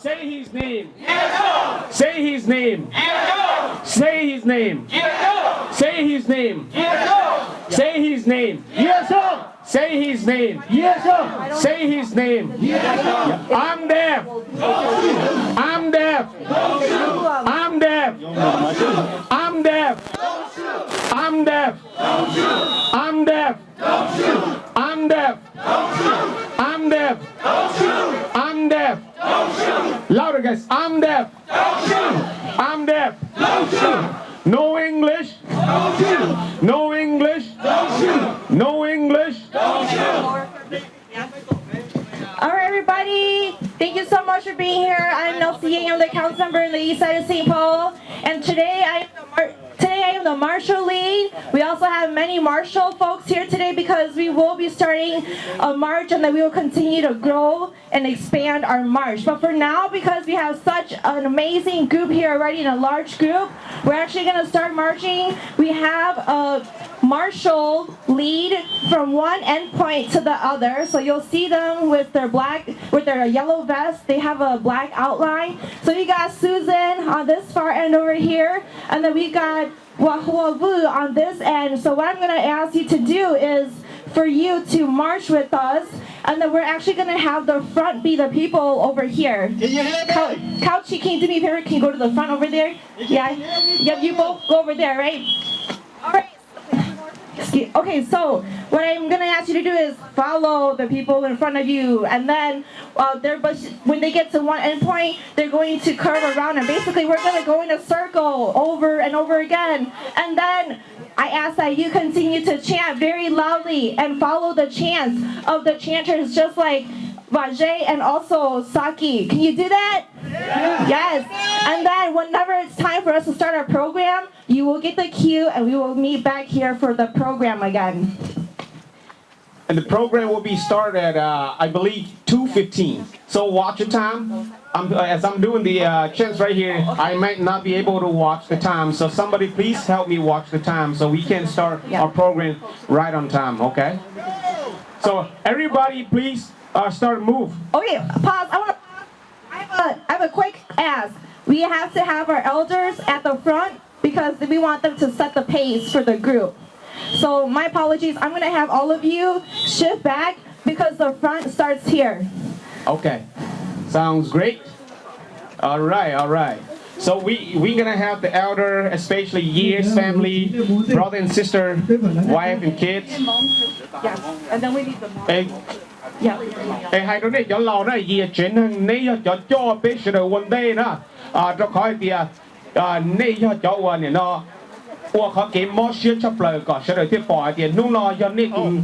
Say his name. Say his name. Say his name. Say his name. Say his name. Yes, sir. Say his name. Yes, sir. Say his name. I'm deaf. I'm deaf. I'm deaf. I'm deaf. I'm deaf. I'm deaf. I'm deaf. I'm deaf. I'm deaf. Louder, guys. I'm deaf. I'm deaf. No English. No English. No English. All right, everybody. Thank you so much for being here. I'm Neng Xiong. I'm the council member in the east side of St. Paul. And today I am the marshal lead. We also have many marshal folks here today because we will be starting a march and then we will continue to grow and expand our march. But for now, because we have such an amazing group here already in a large group, we're actually going to start marching. We have a marshal lead from one endpoint to the other. So you'll see them with their yellow vest. They have a black outline. So we got Susan on this far end over here, and then we got Wahua Vu on this end. So what I'm going to ask you to do is for you to march with us, and then we're actually going to have the front be the people over here. Couchy, can you do me a favor? Can you go to the front over there? Yeah. Yep, you both go over there, right? All right. Okay, so what I'm going to ask you to do is follow the people in front of you, and then when they get to one endpoint, they're going to curve around, and basically we're going to go in a circle over and over again. And then I ask that you continue to chant very loudly and follow the chants of the chanters, just like Vajay and also Saki. Can you do that? Yes. And then whenever it's time for us to start our program, you will get the cue and we will meet back here for the program again. And the program will be started at, I believe, 2:15. So watch your time. As I'm doing the chants right here, I might not be able to watch the time. So somebody please help me watch the time so we can start our program right on time, okay? So everybody please start move. Okay, pause. I have a quick ask. We have to have our elders at the front because we want them to set the pace for the group. So my apologies. I'm going to have all of you shift back because the front starts here. Okay, sounds great. All right. So we're going to have the elder, especially Yias family, brother and sister, wife and kids. Yeah, and then we need the mom. Yeah. Hai đứa này cho lò này gì chuyện hàng này cho biết sự đời one day nè cho khỏi thì này cho one này nó qua khỏi cái món xưa chấp lời có sự đời tiếp bỏ thì nung lo cho này cùng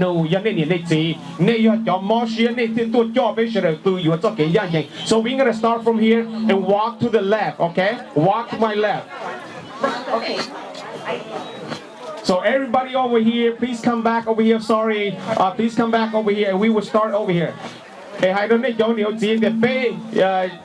nụ cho này này gì này cho món xưa này thì tôi cho biết sự đời tôi vừa cho cái dạng gì. So we're gonna start from here and walk to the left, okay? Walk to my left. Okay. So everybody over here, please come back over here. Sorry, please come back over here. We will start over here. Hai đứa này cho nhiều gì để bé,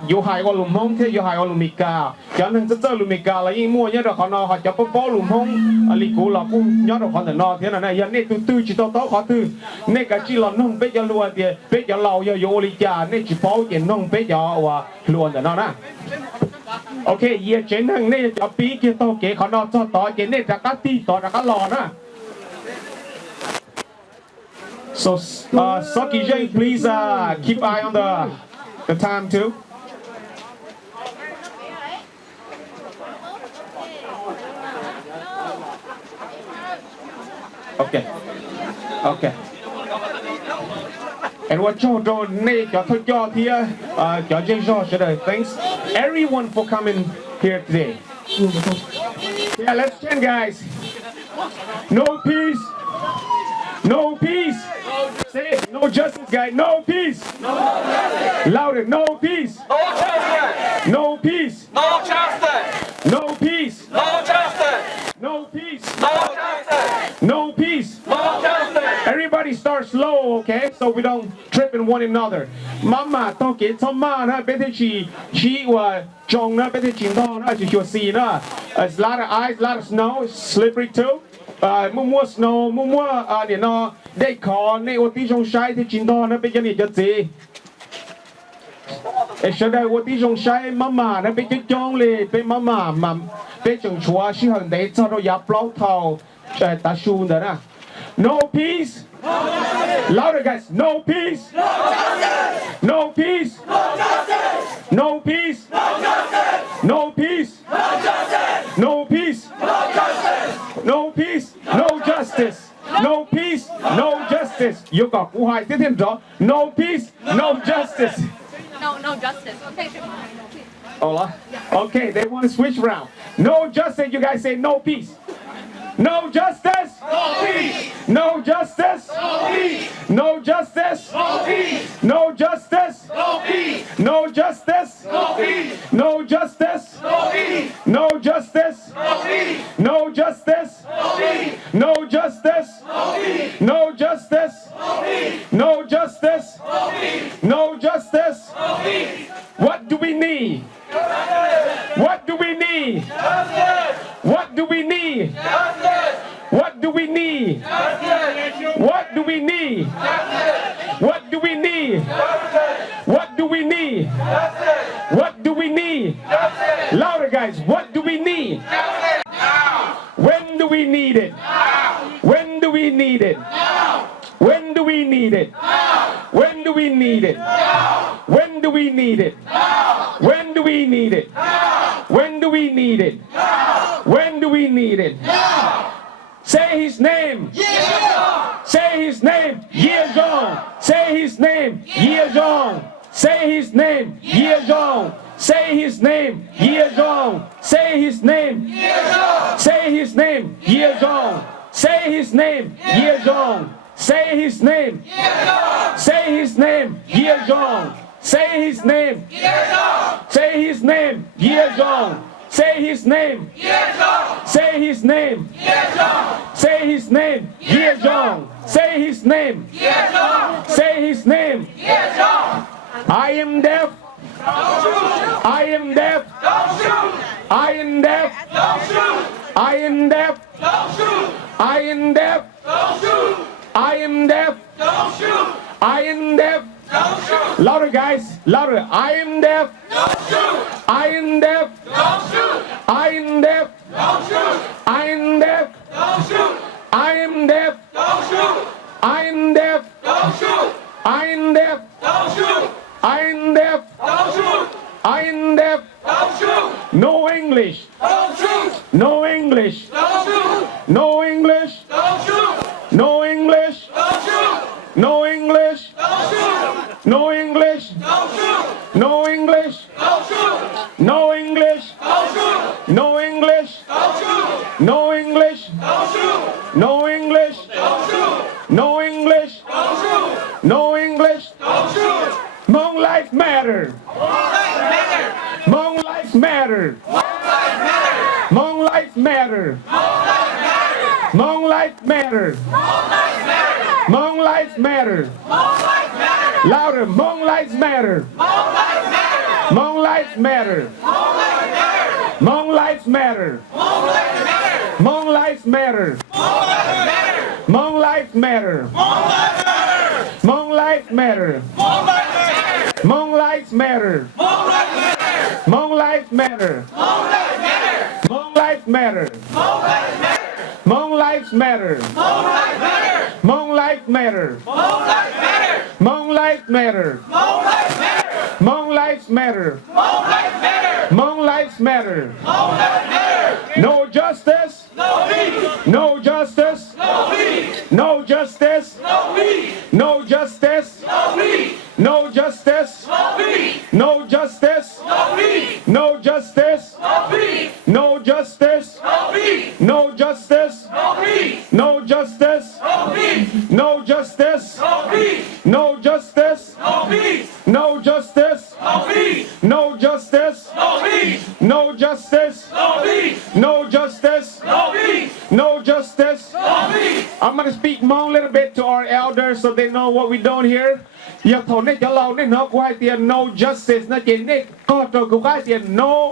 yêu hài con lùm hông thế, yêu hài con lùm mì cà, cho nên rất lùm mì cà là những mua nhớ được họ nó họ cho bố lùm hông, lì cũ là cũng nhớ được họ để nó thế là này, giờ này từ chỉ tao họ từ, này cái chỉ là nông bé giờ luôn thì bé giờ lâu giờ yêu lì cà, này chỉ bao tiền nông bé giờ luôn để nó nè. Okay, giờ trên hàng này cho bí kia tao kể họ nó cho tao cái này ra cái tí tao ra cái lò nè. So, Saki Jay, please keep eye on the time too. Okay. And what cho này cho thôi cho thì cho Jay cho đời. Thanks everyone for coming here today. Yeah, let's chant, guys. No peace. No peace. Say it. No justice, guys. No peace. No justice. Louder. No peace. No justice. No peace. No justice. No peace. No justice. No peace. No justice. No peace. No justice. Everybody start slow, okay? So we don't trip in one another. Mama, tao kể cho ma na, bé thế chị và chồng na, bé thế chị đó na, chị chùa xì na. It's a lot of ice, a lot of snow, it's slippery too. Mua snow, mua để nó để khó, này ô tí trong sai thì chị đó na, bé cho này cho gì. sẽ đây của tí trong sai mama nó bị cái chong lì bị mama mà bị trong chùa sĩ hành để cho nó nhập lâu thầu ta xuống đó nè no peace louder guys no peace no peace no peace no peace no peace no peace no justice no peace no justice yêu cầu của hai tiếp thêm rõ no peace no justice No justice. Okay. Hola. Okay, they want to switch around. No justice, you guys say no peace. No justice. No peace. No justice. No peace. No justice. No peace. No justice. No peace. No justice. No peace. No justice. No peace. No justice. No peace. No justice. No peace. No justice. No peace. No justice. No peace. No justice. No peace. No justice. No peace. What do we need? What do we need? Justice. What do we need? Justice. What do we need? Justice. What do we need? What do we need? What do we need? What do we need? Louder guys, what do we need? When do we need it? When do we need it? When do we need it? When do we need it? When do we need it? When do we need it? When do we need it? When do we need it? Say his name. Say his name. Yias. Say his name. Yias. Say his name. Yias. Say his name. Yias. Say his name. Say his name. Yias. Say his name. Yias. Say his name. Say his name. Yias. Say his name. Say his name. Yias. Say his name. Say his name. Say his name. Yias. Say his name. Say his name. I am deaf. I am deaf. I am deaf. I am deaf. I am deaf. I am deaf. I am deaf. Louder guys, louder. I am deaf. I am deaf. I am deaf. I am deaf. I am deaf. I am deaf. I am deaf. I am deaf. I am deaf. No English. No English. No English. No English. No English. No English. No English. No English. No English. No English. No English. No English. No English. Hmong life matter. Hmong life matter. Hmong life matter. Hmong life matter. Hmong life matter. Louder. Hmong life matter. Hmong life matter. Hmong life matter. Hmong life matter. Hmong life matter. Hmong life matter. Hmong life matter. Hmong life matter. Hmong life matter. Hmong life matter. Hmong life matter. Hmong life matter. Hmong life matter. Hmong life matter. No justice. No justice. No justice. No justice. No justice. No justice. No justice. No justice. No justice. No justice. No justice. No justice. No justice. No justice. No justice. No justice. No justice. I'm going to speak Hmong a little bit to our elders so they know what we're doing here. Giờ thổ này cho lâu nên nó quay tiền no justice nó chỉ nên có trò của cái tiền no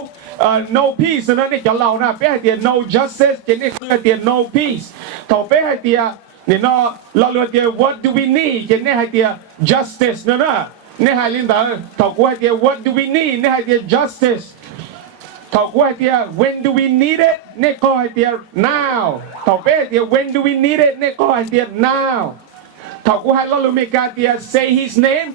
peace nó nên cho lâu na bé hai tiền no justice chỉ nên là tiền no peace. Thổ bé hai tiền nên nó lo lừa tiền what do we need chỉ nên hai tiền justice nữa nè. nè hai linh tờ thầu của hai tia what do we need nè hai tia justice thầu của hai tia when do we need it nè có hai tia now thầu về hai tia when do we need it nè có hai tia now thầu của hai lo lùm ca tia say his name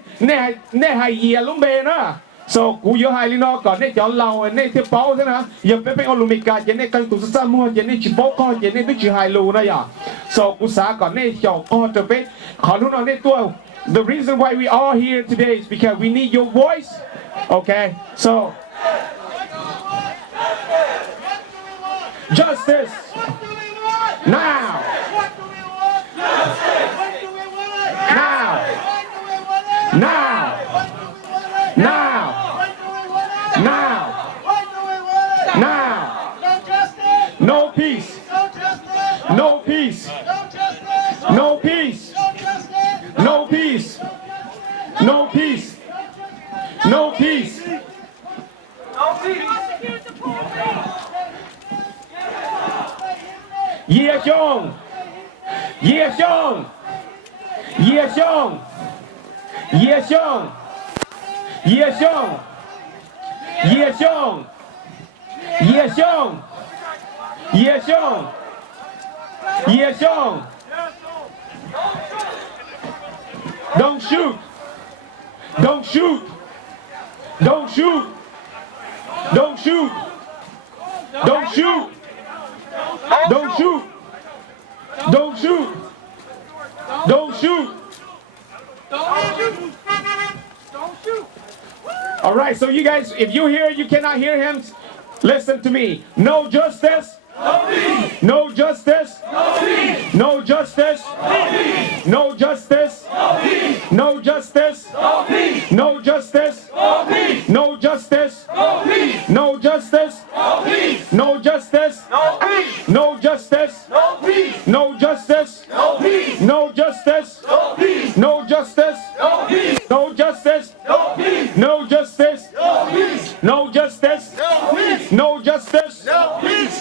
nè hai year lùm bê nữa so cú yếu hai linh nó còn nè chọn lầu nè thiệp báo thế nào giờ bé ao lùm ca chỉ nè cần tụ sát mua chỉ nè chỉ báo con chỉ nè tức chỉ hai lù nữa ya so cú xã còn nè chọn con trở về còn lúc nào nè tua the reason why we are here today is because we need your voice okay so justice now now now now now now no peace no peace no peace no peace no peace no peace Yias Xiong Yias Xiong Yias Xiong Yias Xiong Yias Xiong Yias Xiong Yias Xiong Yias Xiong Yias Xiong don't shoot don't shoot don't shoot don't shoot don't shoot don't shoot don't shoot don't shoot all right so you guys if you hear you cannot hear him listen to me no justice no justice no justice no justice no justice no justice no justice no justice no justice no justice no justice no justice no justice no justice no justice no justice no justice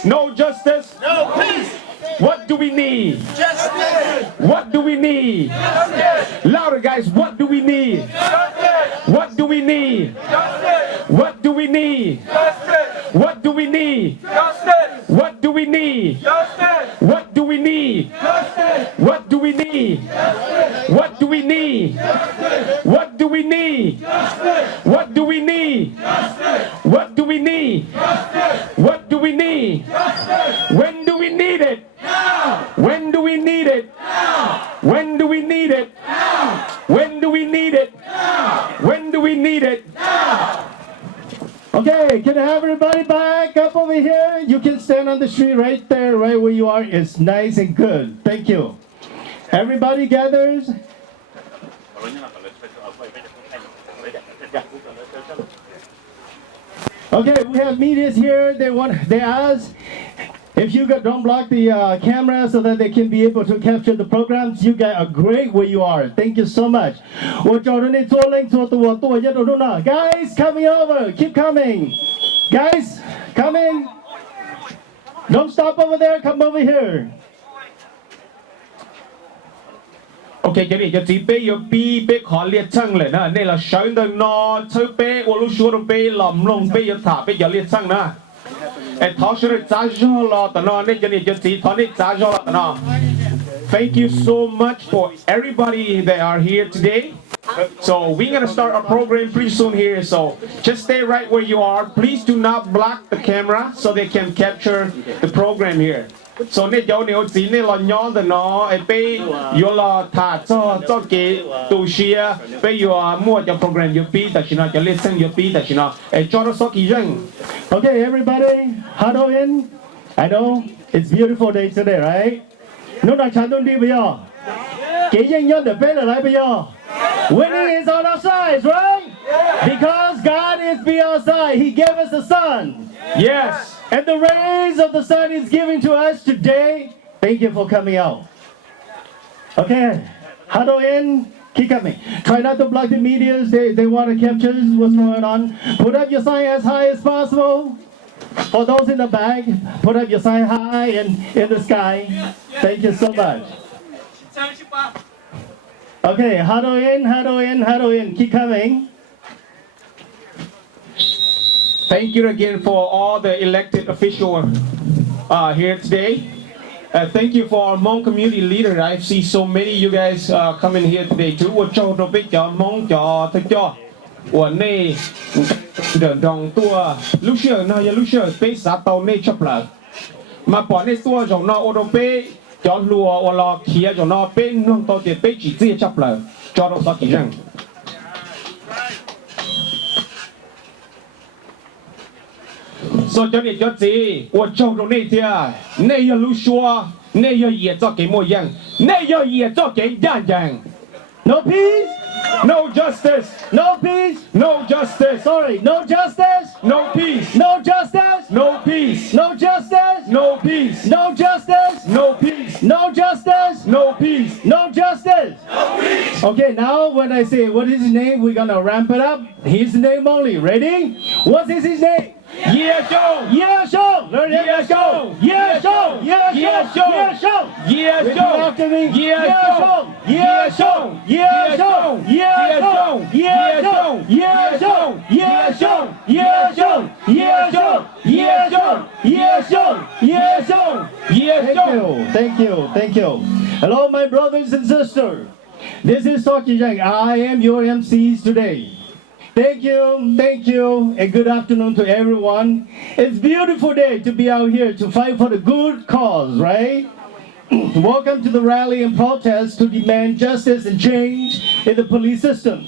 no justice No peace. what do we need Justice. what do we need Justice. louder guys what do we need Justice. what do we need Justice. what do we need Justice. what do we need Justice. what do we need Justice. what do we need Justice. what do we need what do we need what do we need what do we need what do we need what do we need when do we need it when do we need it when do we need it when do we need it when do we need it Okay, can I have everybody back up over here? You can stand on the street right there, right where you are. It's nice and good. Thank you. Everybody gathers. Okay, we have medias here. They ask if you don't block the camera so that they can be able to capture the programs. You guys are great where you are. Thank you so much. Guys, coming over. Keep coming. Guys, come in. Don't stop over there. Come over here. Ok, cái này cho chị bé yo bi bé khó liệt chăngเลยนะนี่เราใช้เดินนอใช้เป้โอลูชัวร์เป้หล่อมลงเป้ยถาเป้ยเลียดchăngนะไอ้ท้อช่วยจ้าจ่อรอตนอนี่จะนี่จะจีท้อนี่จ้าจ่อรอตนอ Thank you so much for everybody that are here today. So we're gonna start our program pretty soon here. So just stay right where you are. Please do not block the camera so they can capture the program here. So nè dấu nếu chỉ nè là nhon the nó ai bé yo là thà cho cái tu xia bé yo mua cho program yo pi ta chỉ nó cho listen yo pi ta chỉ nó ai cho nó so kỳ răng. Okay, everybody, huddle in. I know it's beautiful day today, right? Nó đang chán đông đi bây giờ. Cái gì nhân để bé là lại bây giờ. Winning is on our side, right? Because God is be our side. He gave us the sun. Yes. And the rays of the sun is given to us today. Thank you for coming out. Okay, huddle in. Keep coming. Try not to block the medias. They want to capture what's going on. Put up your sign as high as possible. For those in the back, put up your sign high and in the sky. Thank you so much. Okay, huddle in, huddle in, huddle in. Keep coming. Thank you again for all the elected officials here today. Thank you for our Hmong community leader. I see so many of you guys coming here today too. 我做到比较忙着的着，我呢的让多路线那些路线被杀到那出来，嘛把那多种那我都被叫路我老企种那被弄到的被直接出来，叫到啥几人。所以叫你叫gì，我做到那天，你要路说，你要也做给么样，你要也做给样样。No peace, No justice, no peace. no justice, Sorry, no justice, no peace, no justice, no peace, no justice, no peace, no justice, no peace, no justice, no peace. no justice. Okay, now when I say what is his name, we're gonna ramp it up. His name only. Ready? What is his name? Yias. Yias. Learn it. Let's go. Yias. Yias. Yias. Yias. Repeat after me. Yias. Yias. Yias. Yias. Yias. Yias. Yias. Yias. Yias. Yias. Yias. Thank you. Thank you. Hello, my brothers and sisters. This is Xyooj. I am your MCs today. Thank you, and good afternoon to everyone. It's a beautiful day to be out here to fight for the good cause, right? Welcome to the rally and protest to demand justice and change in the police system.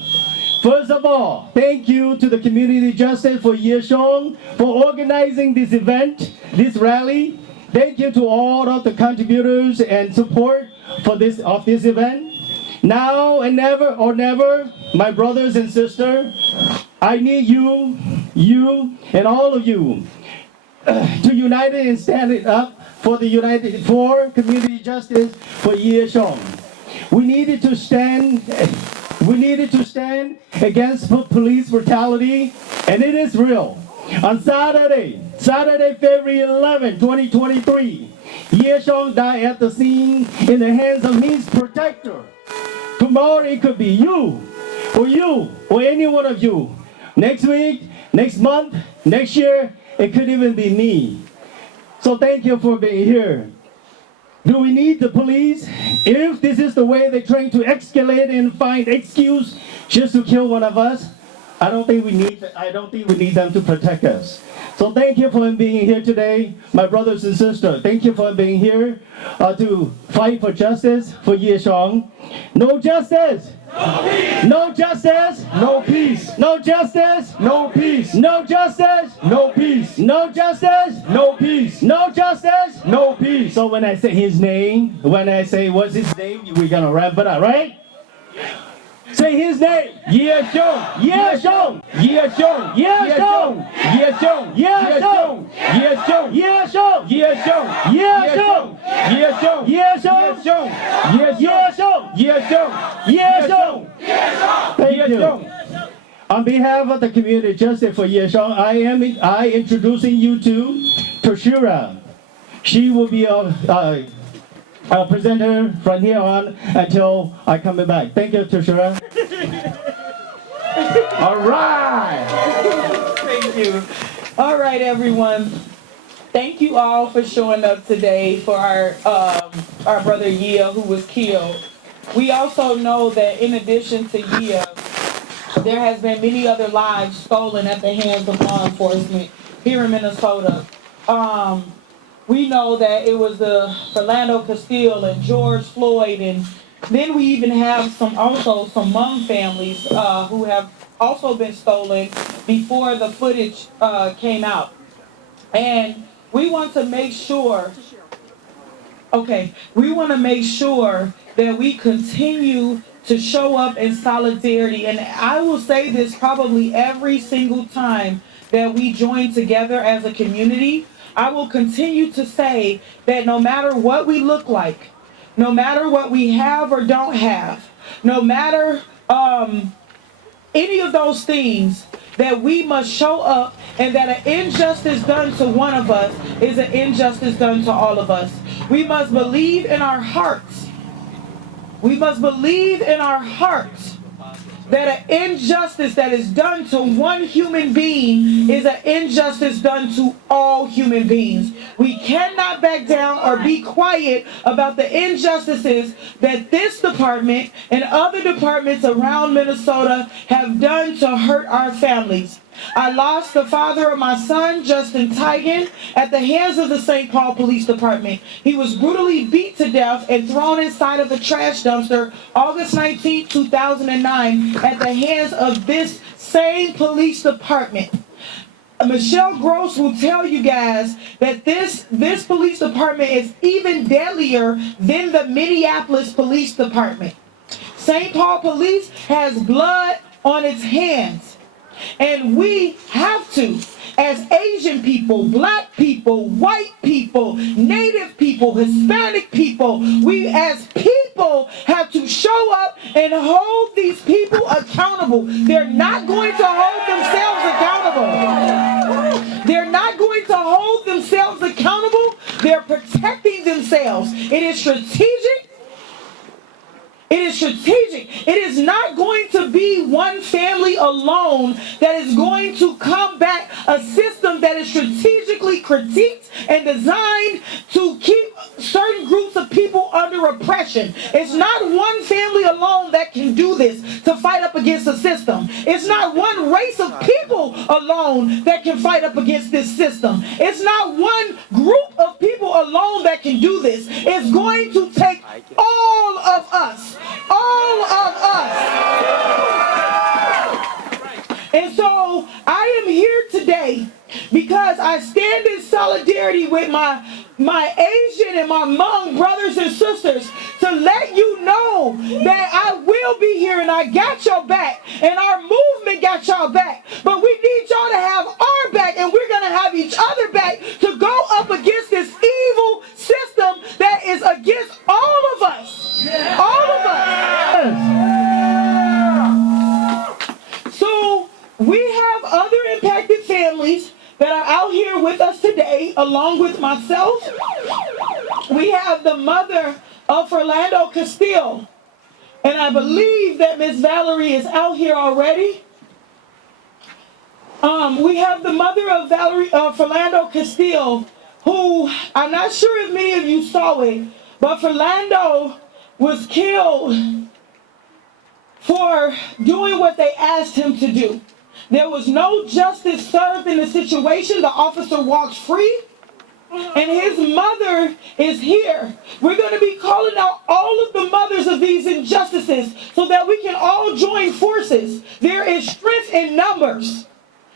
First of all, thank you to the Community Justice for Yias for organizing this event, this rally. Thank you to all of the contributors and support for this event. Now and never, my brothers and sisters, I need you, and all of you to unite and stand up for community justice for Yias. We needed to stand against police brutality, and it is real. On Saturday, February 11, 2023, Yias died at the scene in the hands of his protector. Tomorrow it could be you, or any one of you. Next week, next month, next year, it could even be me. So thank you for being here. Do we need the police? If this is the way they're trying to escalate and find excuse just to kill one of us, I don't think we need them to protect us. So thank you for being here today, my brothers and sisters. Thank you for being here to fight for justice for Yias. No justice. No justice. No peace. No justice. No peace. No justice. No peace. No justice. No peace. No justice. No peace. So when I say his name, when I say what's his name, we're gonna ramp it up, right? Say his name. Yias. Yias. Yias. Yias. Yias. Yias. Yias. Yias. Yias. Yias. Yias. Yias. Thank you. On behalf of the Community Justice for Yias, I introducing you to Toshira. She will be a presenter from here on until I come back. Thank you, Toshira. All right. Thank you. All right, everyone. Thank you all for showing up today for our brother Yias, who was killed. We also know that in addition to Yias, there has been many other lives stolen at the hands of law enforcement here in Minnesota. We know that it was the Philando Castile and George Floyd, and then we even have some Hmong families who have also been stolen before the footage came out. And we want to make sure, that we continue to show up in solidarity. And I will say this probably every single time that we join together as a community. I will continue to say that no matter what we look like, no matter what we have or don't have, no matter any of those things, that we must show up, and that an injustice done to one of us is an injustice done to all of us. We must believe in our hearts We must believe in our hearts that an injustice that is done to one human being is an injustice done to all human beings. We cannot back down or be quiet about the injustices that this department and other departments around Minnesota have done to hurt our families. I lost the father of my son, Justin Tigan, at the hands of the St. Paul Police Department. He was brutally beat to death and thrown inside of a trash dumpster August 19, 2009 at the hands of this same police department. Michelle Gross will tell you guys that this police department is even deadlier than the Minneapolis Police Department. St. Paul Police has blood on its hands. And we have to, as Asian people, black people, white people, native people, Hispanic people, we as people have to show up and hold these people accountable. They're not going to hold themselves accountable. They're not going to hold themselves accountable. They're protecting themselves. It is strategic. It is strategic. It is not going to be one family alone that is going to combat a system that is strategically critiqued and designed to keep certain groups of people under oppression. It's not one family alone that can do this to fight up against the system. It's not one race of people alone that can fight up against this system. It's not one group of people alone that can do this. It's going to take all of us. All of us. And so I am here today because I stand in solidarity with my Asian and my Hmong brothers and sisters to let you know that I will be here and I got your back and our movement got y'all back. But we need y'all to have our back and we're going to have each other back to go up against this evil system that is against all of us. Yeah. All of us. So we have other impacted families that are out here with us today, along with myself. We have the mother of Philando Castile, and I believe that Miss Valerie is out here already. We have the mother of Philando Castile, who I'm not sure if many of you saw it, but Philando was killed for doing what they asked him to do. There was no justice served in the situation. The officer walked free, and his mother is here. We're going to be calling out all of the mothers of these injustices so that we can all join forces. There is strength in numbers.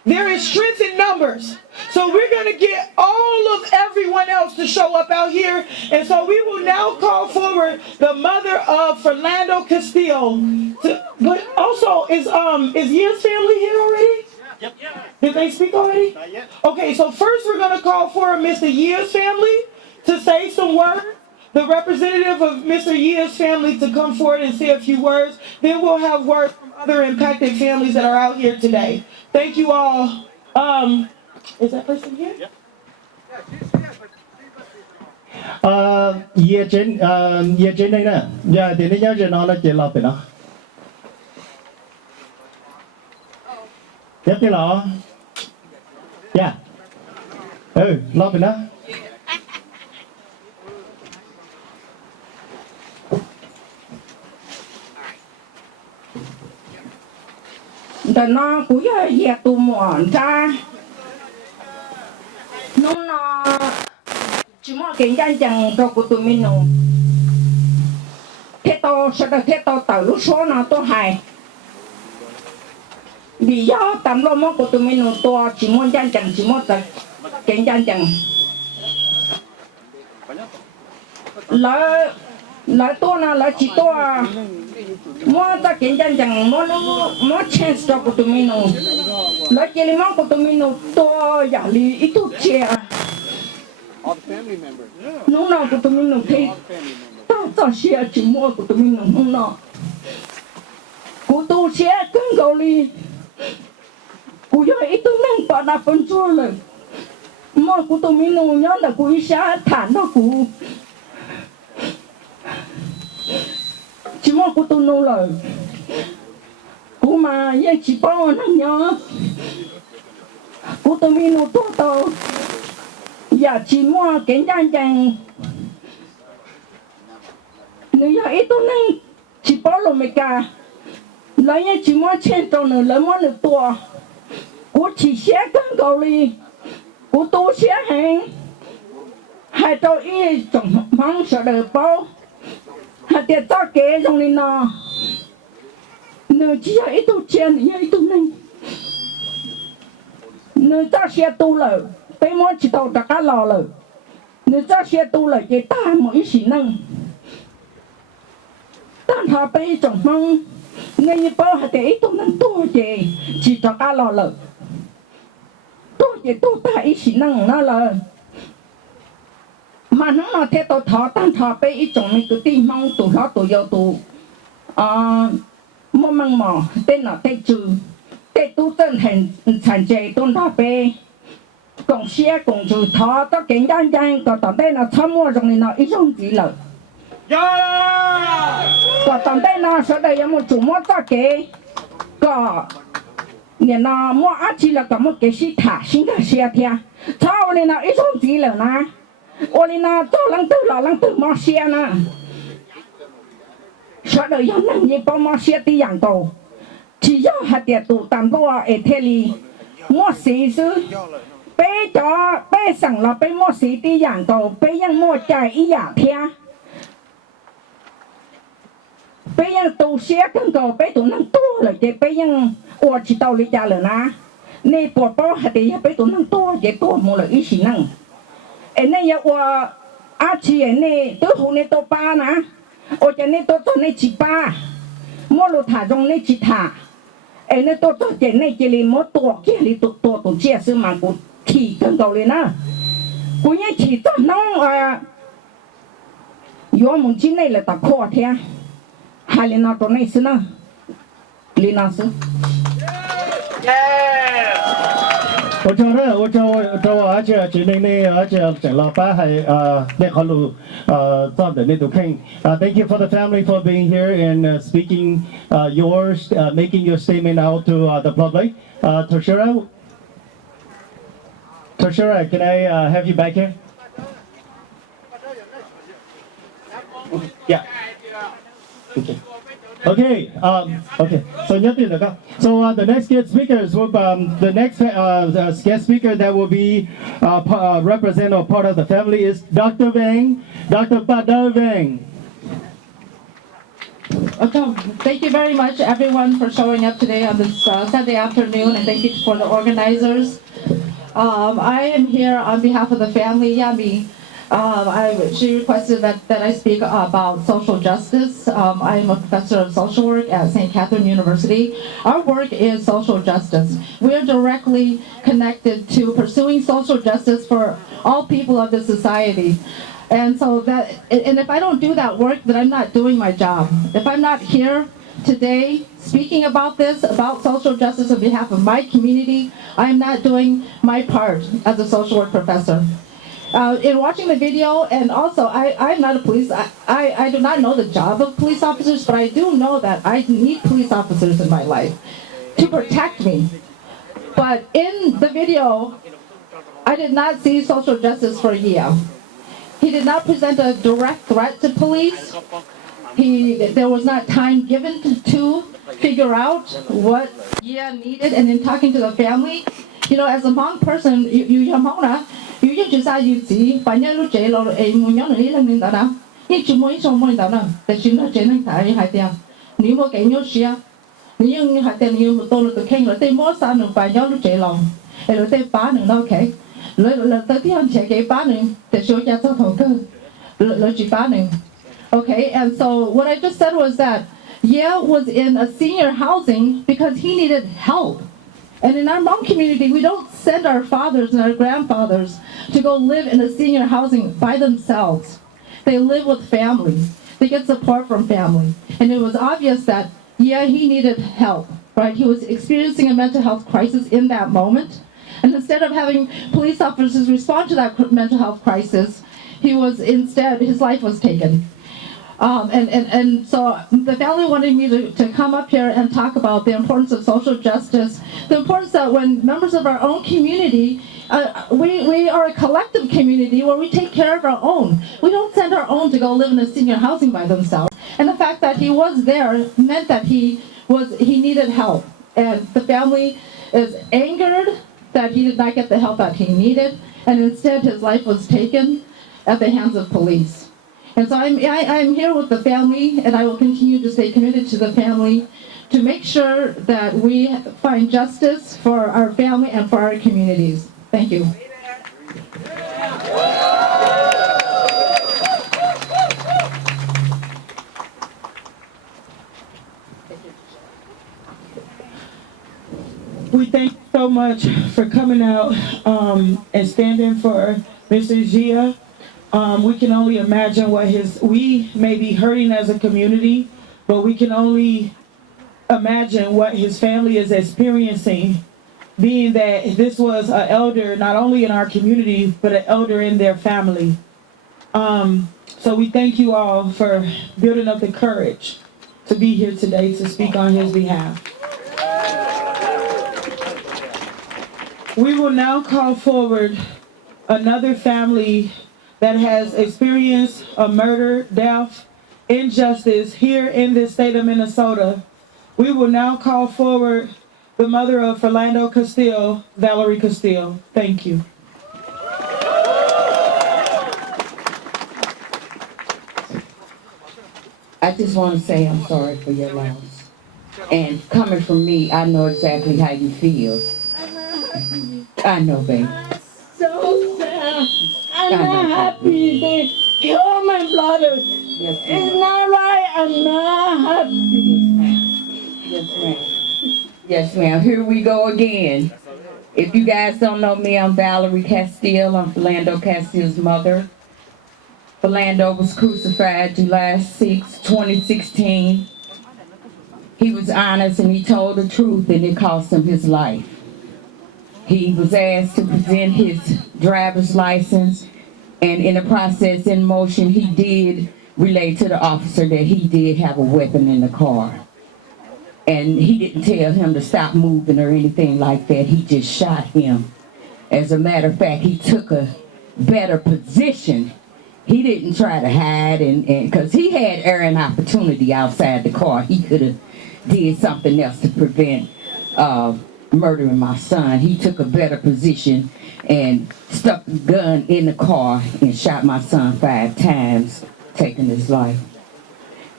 There is strength in numbers. So we're going to get all of everyone else to show up out here. And so we will now call forward the mother of Philando Castile. But also, is Yias family here already? Yep. Did they speak already? Not yet. Okay, so first we're going to call for Mr. Yias family to say some words. The representative of Mr. Yias family to come forward and say a few words. Then we'll have words from other impacted families that are out here today. Thank you all. Is that person here? Yep. Trên đây nè. Dạ thì nó nhớ cho nó chỉ lọt thì nó. Tiếp theo là. Dạ. Lọt thì nó. Đó nó cũng là tụ mòn ra nó chỉ mà cái chân chẳng cho của tụi mình nó thế to từ lúc số nó to hài vì do tầm lo món của tụi mình nó to chỉ muốn chân chẳng chỉ muốn cái chân chẳng lại to nào lại chỉ to mua ta kiến chân chẳng mua chance cho của tụi mình nó lại cái món của tụi mình nó to giả lý ít chút chè nó nào của tụi mình nó thấy tao xe chỉ mua của tụi mình nó nào của tôi xe cứng gạo lý của tôi ít chút nâng bà đã phân chua rồi mua của tụi mình nó nhớ là của ít xe thản nó của chỉ mua của tôi nô lời của mà yên chỉ bao nó nhớ của tôi mi nô tôi tao giờ chỉ mua cái trang trang nếu giờ ít tôi nên chỉ bao lô mày cả lấy những chỉ mua trên tàu nữa lấy mua được tua của chỉ xe cân cầu đi của tôi xe hàng hai tàu y trong mong sợ đời bao hai tiền cho kế trong đi nọ nếu chỉ là ít tôi trên như ít tôi nên nếu cho xe tu lợi bây mua chỉ tàu đã cá lò lợi nếu cho xe tu lợi cái ta mỗi chỉ năng tan thà bây trong mong ngay như bao hạt ít tôi nên tu gì chỉ cho cá lò lợi tu gì tu ta ít chỉ năng nó lợi mà nó nói thế tôi thọ tan thọ bây ít trong mình cứ tin mong tụ nó tụ yêu tụ mua măng mỏ tên là tên trừ tên tu chân thành thành chế tôn thọ bây cộng xe cộng trừ thọ tất cả nhân dân có tận đây là tham mua trong này nó ít trong gì lợi có tận đây nó sẽ đây một chủ mua tất cả có nhà nó mua ăn chỉ là có một cái gì thả sinh cái xe thia thao này nó ít trong gì lợi na Olina cho lăng tử mò xe nè sợ đời dân năng như bao mò xe tí dạng tổ chỉ do hạt tiệt tụ tạm đua ở thế li mua xí sư bé cho bé sẵn là bé mua xí tí dạng tổ béยังmua chạy ý giả thia béยังtụ xe cân cầu bé tụ năng tua là chế béยังủa chỉ tàu lý trả lời na nè bột bao hạt tiệt bé tụ năng tua chế tua mua là ý xí năng anh nàyว่าอาชีพนี่ตัวหูนี่ตัวป้านะโอจะนี่ตัวตัวนี่จีป้ามั่วลูถ่าตรงนี่จีถ่าอันนี้ตัวตัวเจนี่จีรีมั่วตัวเจรีตัวเจี๊ยซื้อมากูขี่กันเก่าเลยนะกูยังขี่ตัวน้องย้อมมึงจีนี่เลยตะขอเทียหาลีนาตัวนี่ซื้อนะลีนาซื้อ我而且今年呢，而且整老板还在考虑做的那种看Thank you for the family for being here and speaking yours, making your statement out to the public. Toshira, can I have you back here? Yeah. Okay. Okay. So the next guest speakers will the next guest speaker that will be represent or part of the family is Dr. Vang, Dr. Badar Vang. Okay, thank you very much everyone for showing up today on this Sunday afternoon, and thank you for the organizers. I am here on behalf of the family Yami. She requested that I speak about social justice. I am a professor of social work at St. Catherine University. Our work is social justice. We are directly connected to pursuing social justice for all people of the society. And if I don't do that work, then I'm not doing my job. If I'm not here today speaking about this, about social justice on behalf of my community, I'm not doing my part as a social work professor. In watching the video, and also I'm not a police, I do not know the job of police officers, but I do know that I need police officers in my life to protect me. But in the video, I did not see social justice for Yias. He did not present a direct threat to police. There was not time given to figure out what Yias needed, and in talking to the family, as a Hmong person, you Hmong na. You just say you see, but you look at a million and that. Each more so more than that you know, Jenny, I had there. You will gain your share. You had then you told the king, let more son of by your long. And let them ban and okay. Let 30 on check a banning, the show just a token. Let you banning. Okay, and so what I just said was that Yias was in a senior housing because he needed help. And in our Hmong community, we don't send our fathers and our grandfathers to go live in a senior housing by themselves. They live with family. They get support from family. And it was obvious that, he needed help, right? He was experiencing a mental health crisis in that moment. And instead of having police officers respond to that mental health crisis, his life was taken. And so the family wanted me to come up here and talk about the importance of social justice, the importance that when members of our own community, we are a collective community where we take care of our own. We don't send our own to go live in a senior housing by themselves. And the fact that he was there meant that he needed help. And the family is angered that he did not get the help that he needed, and instead his life was taken at the hands of police. And so I'm here with the family, and I will continue to stay committed to the family to make sure that we find justice for our family and for our communities. Thank you. We thank you so much for coming out and standing for Mr. Gia. We can only imagine what we may be hurting as a community, but we can only imagine what his family is experiencing, being that this was an elder not only in our community, but an elder in their family. So we thank you all for building up the courage to be here today to speak on his behalf. We will now call forward another family that has experienced a murder, death, injustice here in this state of Minnesota. We will now call forward the mother of Philando Castile, Valerie Castile. Thank you. I just want to say I'm sorry for your loss. And coming from me, I know exactly how you feel. I know, baby. So sad. I'm not happy. They killed my brother. Yes, It's not right. I'm not happy. Yes, ma'am. Yes, ma'am. Here we go again. If you guys don't know me, I'm Valerie Castile. I'm Philando Castile's mother. Philando was crucified July 6, 2016. He was honest and he told the truth, and it cost him his life. He was asked to present his driver's license, and in the process, in motion, he did relate to the officer that he did have a weapon in the car. And he didn't tell him to stop moving or anything like that. He just shot him. As a matter of fact, he took a better position. He didn't try to hide, and because he had an opportunity outside the car. He could have did something else to prevent murdering my son. He took a better position and stuck the gun in the car and shot my son 5 times, taking his life.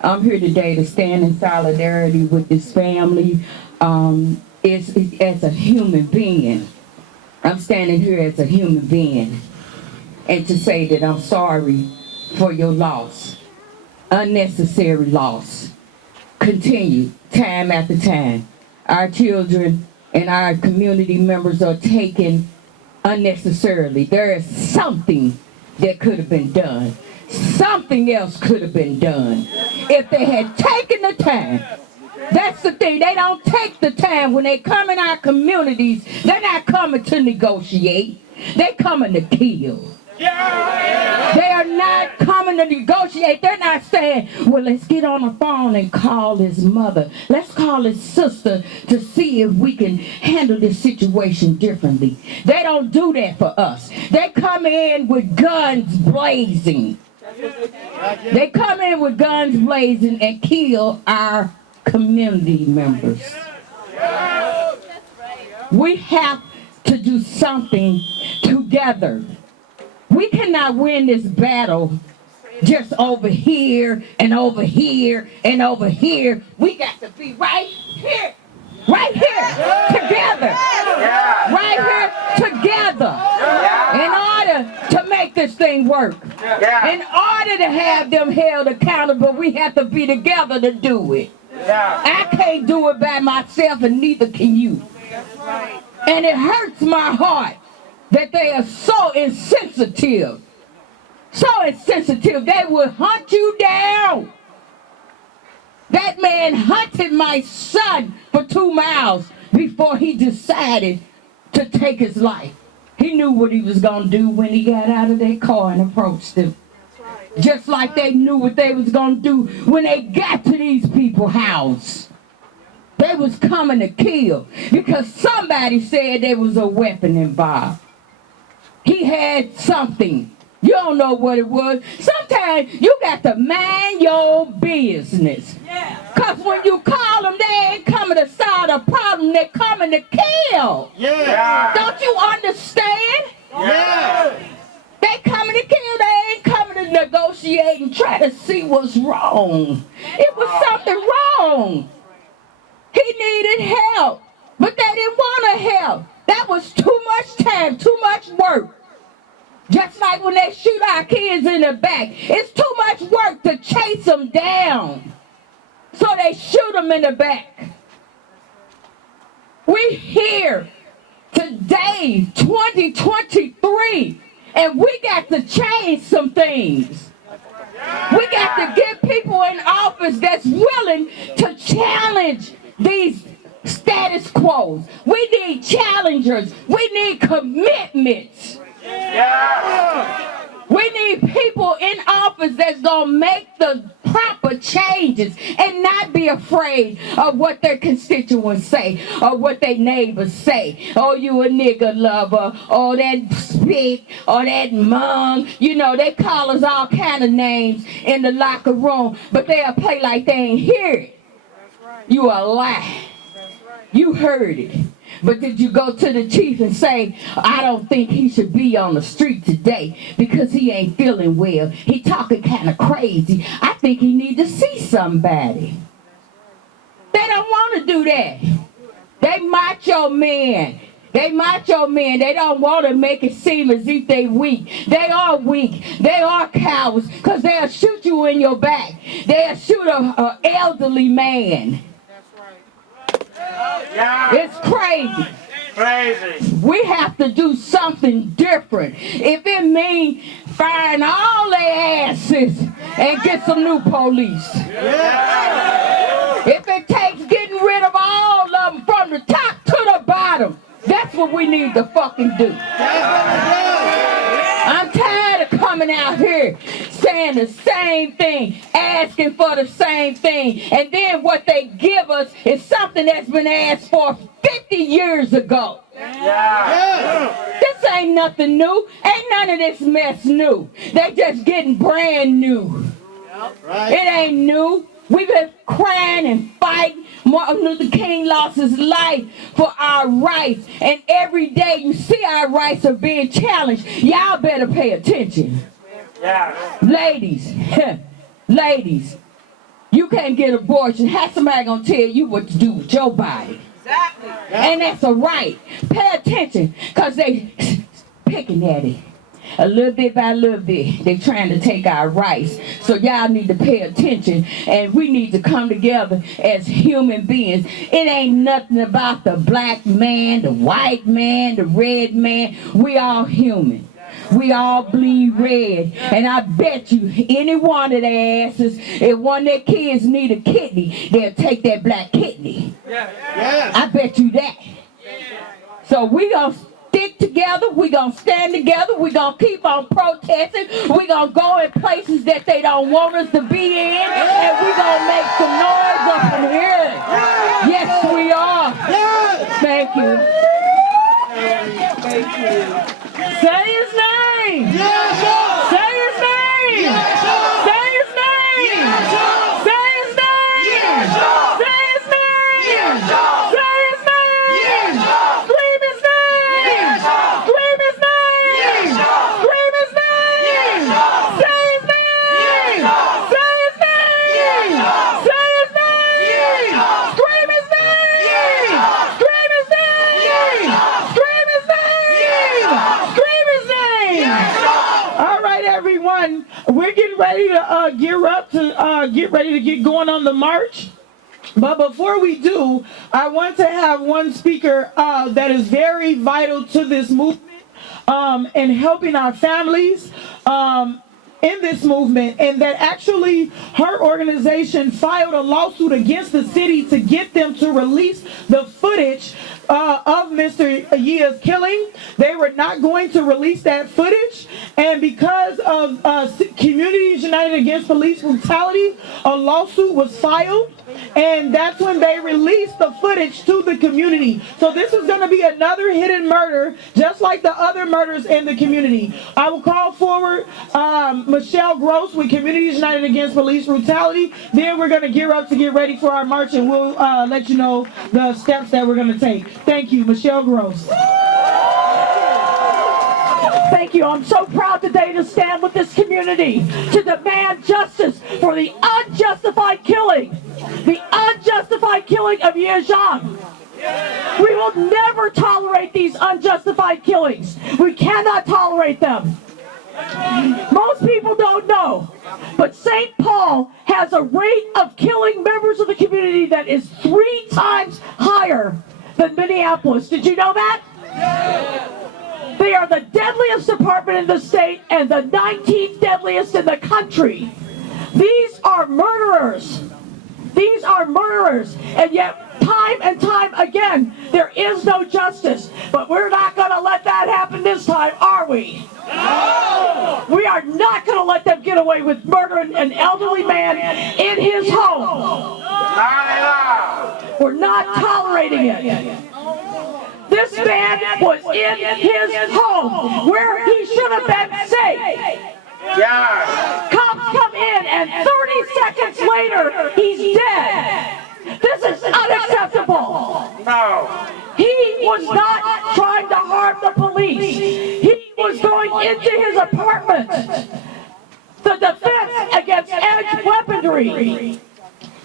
I'm here today to stand in solidarity with this family as a human being. I'm standing here as a human being and to say that I'm sorry for your loss, unnecessary loss. Continue, time after time. Our children and our community members are taken unnecessarily. There is something that could have been done. Something else could have been done if they had taken the time. That's the thing. They don't take the time when they come in our communities. They're not coming to negotiate. They're coming to kill. They are not coming to negotiate. They're not saying, well, let's get on the phone and call his mother. Let's call his sister to see if we can handle this situation differently. They don't do that for us. They come in with guns blazing. They come in with guns blazing and kill our community members. We have to do something together. We cannot win this battle just over here and over here and over here. We got to be right here together. Right here together. In order to make this thing work. In order to have them held accountable, we have to be together to do it. I can't do it by myself, and neither can you. And it hurts my heart that they are so insensitive. So insensitive, they will hunt you down. That man hunted my son for 2 miles before he decided to take his life. He knew what he was going to do when he got out of that car and approached him. just like they knew what they was gonna do when they got to these people's house. They was coming to kill because somebody said there was a weapon involved. He had something. You don't know what it was. Sometimes you got to mind your business. Because when you call them, they ain't coming to solve the problem. They're coming to kill. Don't you understand? They coming to kill. They ain't coming to negotiate and try to see what's wrong. It was something wrong. He needed help, but they didn't want to help. That was too much time, too much work. Just like when they shoot our kids in the back. It's too much work to chase them down. So they shoot them in the back. We here today, 2023, and we got to change some things. We got to get people in office that's willing to challenge these status quos. We need challengers. We need commitments. We need people in office that's going to make the proper changes and not be afraid of what their constituents say or what their neighbors say. Oh, you a nigger lover, or that spit, or that Hmong. You know, they call us all kind of names in the locker room, but they'll play like they ain't hear it. You a lie. You heard it. But did you go to the chief and say, I don't think he should be on the street today because he ain't feeling well. He talking kind of crazy. I think he need to see somebody. They don't want to do that. They macho men. They macho men. They don't want to make it seem as if they weak. They are weak. They are cowards because they'll shoot you in your back. They'll shoot an elderly man. It's crazy. We have to do something different. If it means firing all their asses and get some new police. If it takes getting rid of all of them from the top to the bottom, that's what we need to fucking do. I'm tired of coming out here saying the same thing, asking for the same thing, and then what they give us is something that's been asked for 50 years ago. This ain't nothing new. Ain't none of this mess new. They just getting brand new. It ain't new. We've been crying and fighting. Martin Luther King lost his life for our rights. And every day you see our rights are being challenged. Y'all better pay attention. Ladies, ladies, you can't get abortion. How somebody gonna tell you what to do with your body? Exactly. And that's a right. Pay attention, because they picking at it. A little bit by little bit, they're trying to take our rights. So y'all need to pay attention, and we need to come together as human beings. It ain't nothing about the black man, the white man, the red man. We all human. We all bleed red. And I bet you any one of their asses, if one of their kids need a kidney, they'll take that black kidney. I bet you that. So we gonna stick together, we gonna stand together, we gonna keep on protesting, we gonna go in places that they don't want us to be in, and we gonna make some noise up in here. Yes, we are. Thank you. Thank you. Say his name. Say his name. Say his name. Say his name. Say his name. Say his name. Scream his name. Scream his name. Scream his name. Say his name. Say his name. Say his name. Scream his name. Scream his name. Scream his name. Scream his name. All right, everyone. We're getting ready to gear up to get going on the march. But before we do, I want to have one speaker that is very vital to this movement and helping our families in this movement, and that actually her organization filed a lawsuit against the city to get them to release the footage of Mr. Yias' killing. They were not going to release that footage, and And because of Communities United Against Police Brutality, a lawsuit was filed. And that's when they released the footage to the community. So this is going to be another hidden murder, just like the other murders in the community. I will call forward Michelle Gross with Communities United Against Police Brutality. Then we're going to gear up to get ready for our march, and we'll let you know the steps that we're going to take. Thank you, Michelle Gross. Thank you. I'm so proud today to stand with this community to demand justice for the unjustified killing of Yias. We will never tolerate these unjustified killings. We cannot tolerate them. Most people don't know, but St. Paul has a rate of killing members of the community that is 3 times higher than Minneapolis. Did you know that? They are the deadliest department in the state and the 19th deadliest in the country. These are murderers. These are murderers. And yet, time and time again, there is no justice. But we're not going to let that happen this time, are we? No! We are not going to let them get away with murdering an elderly man in his home. We're not tolerating it. This man was in his home where he should have been safe. Cops come in and 30 seconds later, he's dead. This is unacceptable. He was not trying to harm the police. He was going into his apartment. The defense against edge weaponry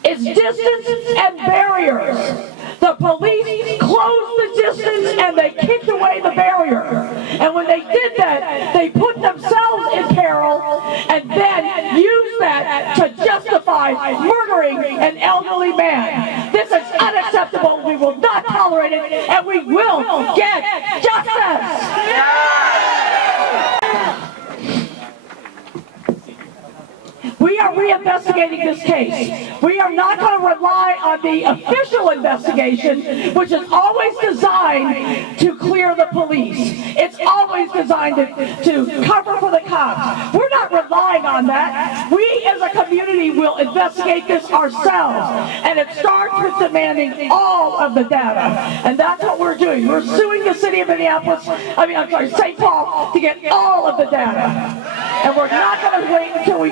is distance and barriers. The police closed the distance and they kicked away the barrier. And when they did that, they put themselves in peril and then used that to justify murdering an elderly man. This is unacceptable. We will not tolerate it, and we will get justice. We are reinvestigating this case. We are not going to rely on the official investigation, which is always designed to clear the police. It's always designed to cover for the cops. We're not relying on that. We as a community will investigate this ourselves. And it starts with demanding all of the data. And that's what we're doing. We're suing the city of St. Paul to get all of the data. And we're not going to wait until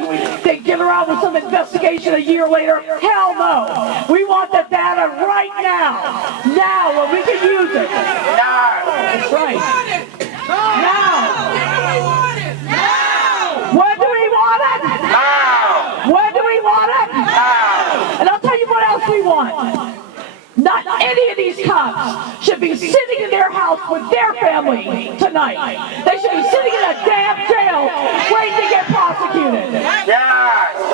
they get around with some investigation a year later. Hell no. We want the data right now. Now, when we can use it. That's right. Now. When do we want it? When do we want it? And I'll tell you what else we want. Not any of these cops should be sitting in their house with their family tonight. They should be sitting in a damn jail waiting to get prosecuted.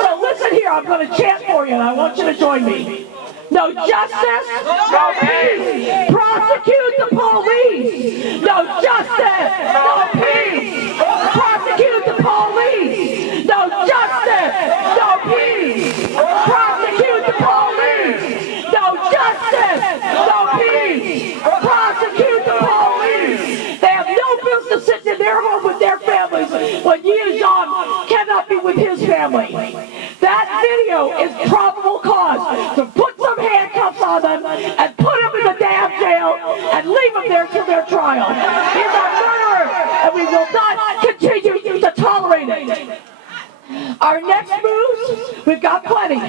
So listen here, I'm going to chant for you and I want you to join me. No justice, no peace. Prosecute the police. No justice, no peace. Prosecute the police. No justice, no peace. Prosecute the police. No justice, no peace. Prosecute the police. They have no business sitting in their home with their families when Yias cannot be with his family. That video is probable cause to put some handcuffs on them and put them in the damn jail and leave them there till their trial. He's a murderer and we will not continue to tolerate it. Our next moves, we've got plenty.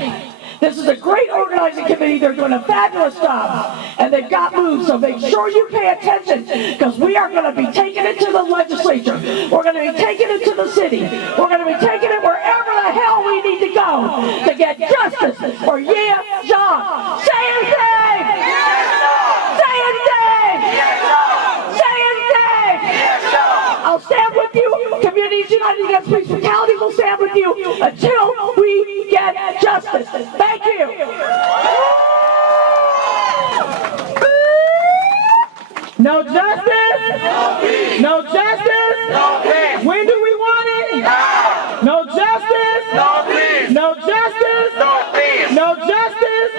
This is a great organizing committee. They're doing a fabulous job. And they've got moves, so make sure you pay attention because we are going to be taking it to the legislature. We're going to be taking it to the city. We're going to be taking it wherever the hell we need to go to get justice for Yias. Say his name! Say his name! Say his name! I'll stand with you. Communities United Against Police Brutality will stand with you until we get justice. Thank you. No justice? No justice? When do we want it? No justice? No justice? No justice?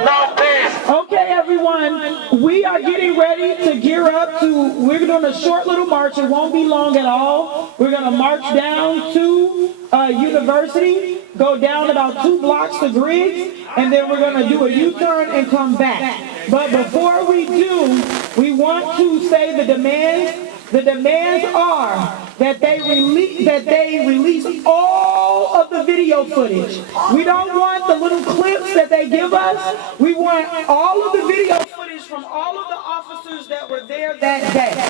Okay, everyone. We are getting ready to gear up to, we're we're doing a short little march. It won't be long at all. We're going to march down to University, go down about 2 blocks to Griggs, and then we're going to do a U-turn and come back. But before we do, we want to say the demands. The demands are that they release all of the video footage. We don't want the little clips that they give us. We want all of the video footage from all of the officers that were there that day.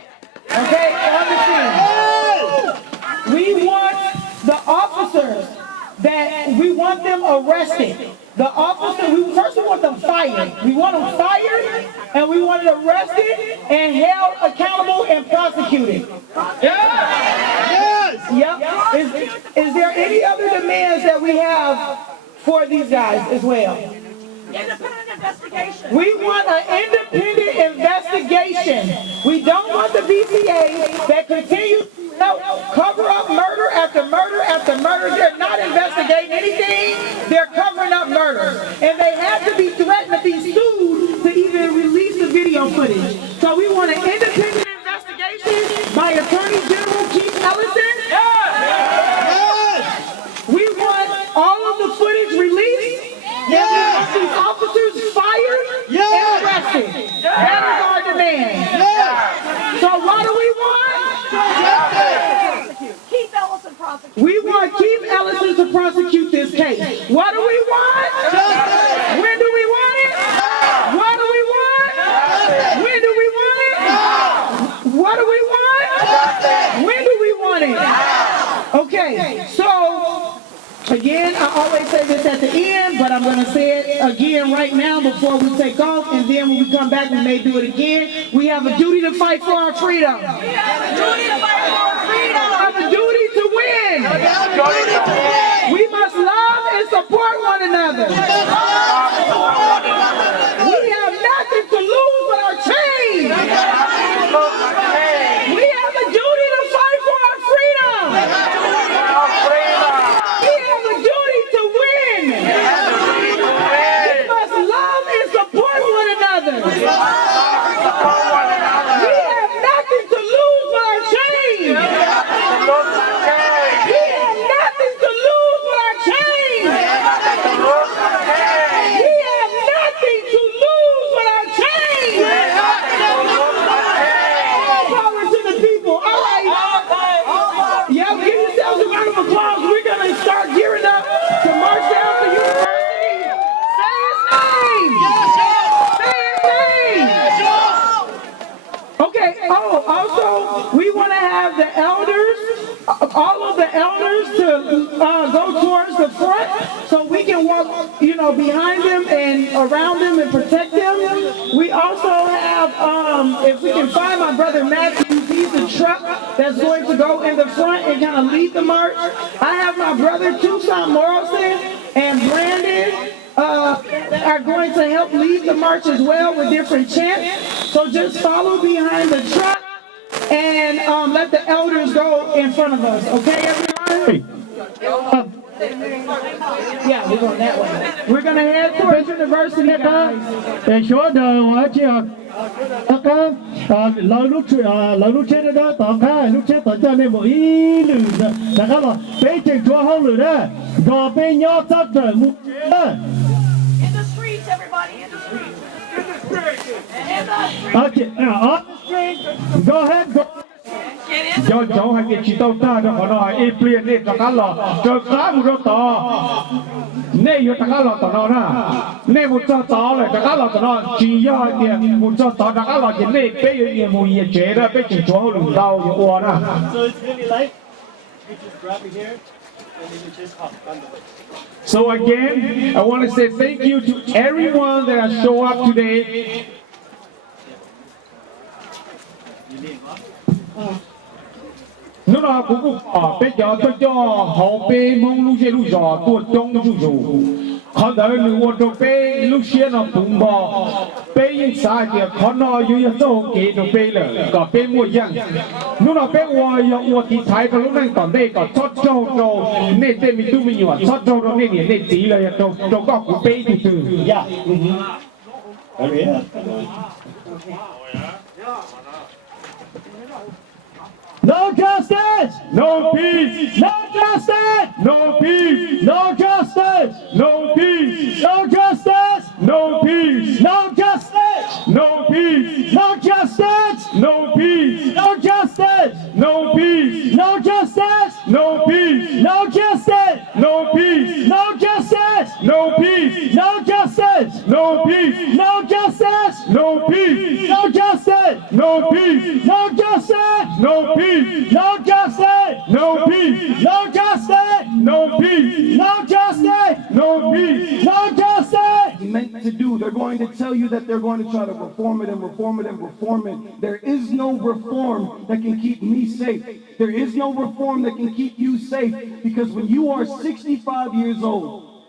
Okay, on the scene. We want the officers we want them arrested. The officer, first we want them fired. We want them fired, and we want them arrested and held accountable and prosecuted. Yes! Yep. Is there any other demands that we have for these guys as well? Independent investigation. We want an independent investigation. We don't want the BCA that continues to cover up murder after murder after murder. They're not investigating anything. They're covering up murder. And they have to be threatened to be sued to even release the video footage. So we want an independent investigation by Attorney General Keith Ellison. We want all of the footage released. And we want these officers fired and arrested. That is our demand. So what do we want? Keith Ellison prosecute. We want Keith Ellison to prosecute this case. What do we want? When do we want it? What do we want? When do we want it? What do we want? When do we want it? Okay, so again, I always say this at the end, but I'm going to say it again right now before we take off, and then when we come back, we may do it again. We have a duty to fight for our freedom. We have a duty to fight for our freedom. We have a duty to win. We must love and support one another. We have nothing to lose but our chains. We have a duty to fight for our freedom. We have a duty to win. We must love and support one another. We have nothing to lose but our chains. We have nothing to lose but our chains. We have nothing to lose but our chains. Power to the people. All right. Yeah, give yourselves a round of applause. We're going to start gearing up to march down to University. Say his name. Say his name. Okay. Oh, also, we want to have the elders, all of the elders to go towards the front so we can walk, behind them and around them and protect them. We also have, if we can find my brother Matthew, he's the truck that's going to go in the front and kind of lead the march. I have my brother Tucson Morrison and Brandon are going to help lead the march as well with different chants. So just follow behind the truck and let the elders go in front of us. Okay, everyone? Yeah, we're going that way. We're going to head towards University, guys. Xyooj ở chiều lúc trên đó tỏ cá lúc trên tỏ cho nên một ý lử là các là bé trên chúa không lử đó rồi bé nhỏ chắc trời một In the streets, everybody, in the streets. In the streets. Okay, go ahead, go. Cho hai cái chỉ tao ta đó họ nói ít liền đi cho cá lò cho cá một đôi to nè yêu cho cá lò to nó na nè một cho toเลยcho cá lò to nó chỉ do tiền một cho to cho cá lò chỉ nè bé yêu một yêu chế đó bé chỉ chúa lùn đau yêu uo na. So it's really light. You just grab it here and then you just hop on the way. So again, I want to say thank you to everyone that has shown up today. Nó là cũng bây giờ tôi cho họ bé mong lúc lúc giờ tôi trong lúc rồi họ đợi nửa đồ bé lúc xưa nó bùng bò bé những sai thì họ nói như cho cái đồ bé là có bé mua dân nó là bé hoa thì thái có lúc này còn đây có chót trâu nên tên mình tu mình nhiều chót trâu đó nên chỉ là trâu có của bé từ Yeah. Okay. No justice! No peace! No justice! No peace! No justice! No peace! No justice! No peace! No justice! No peace! No justice! No peace! No justice! No peace! No justice! No peace! No justice! No peace! No justice! No peace! No justice! No peace! No justice! No peace! No justice! No peace! No justice! No peace! No justice! No peace! No justice! No peace! No justice! No peace! No justice! Meant to do. They're going to tell you that they're going to try to reform it and reform it and reform it. There is no reform that can keep me safe. There is no reform that can keep you safe, because when you are 65 years old,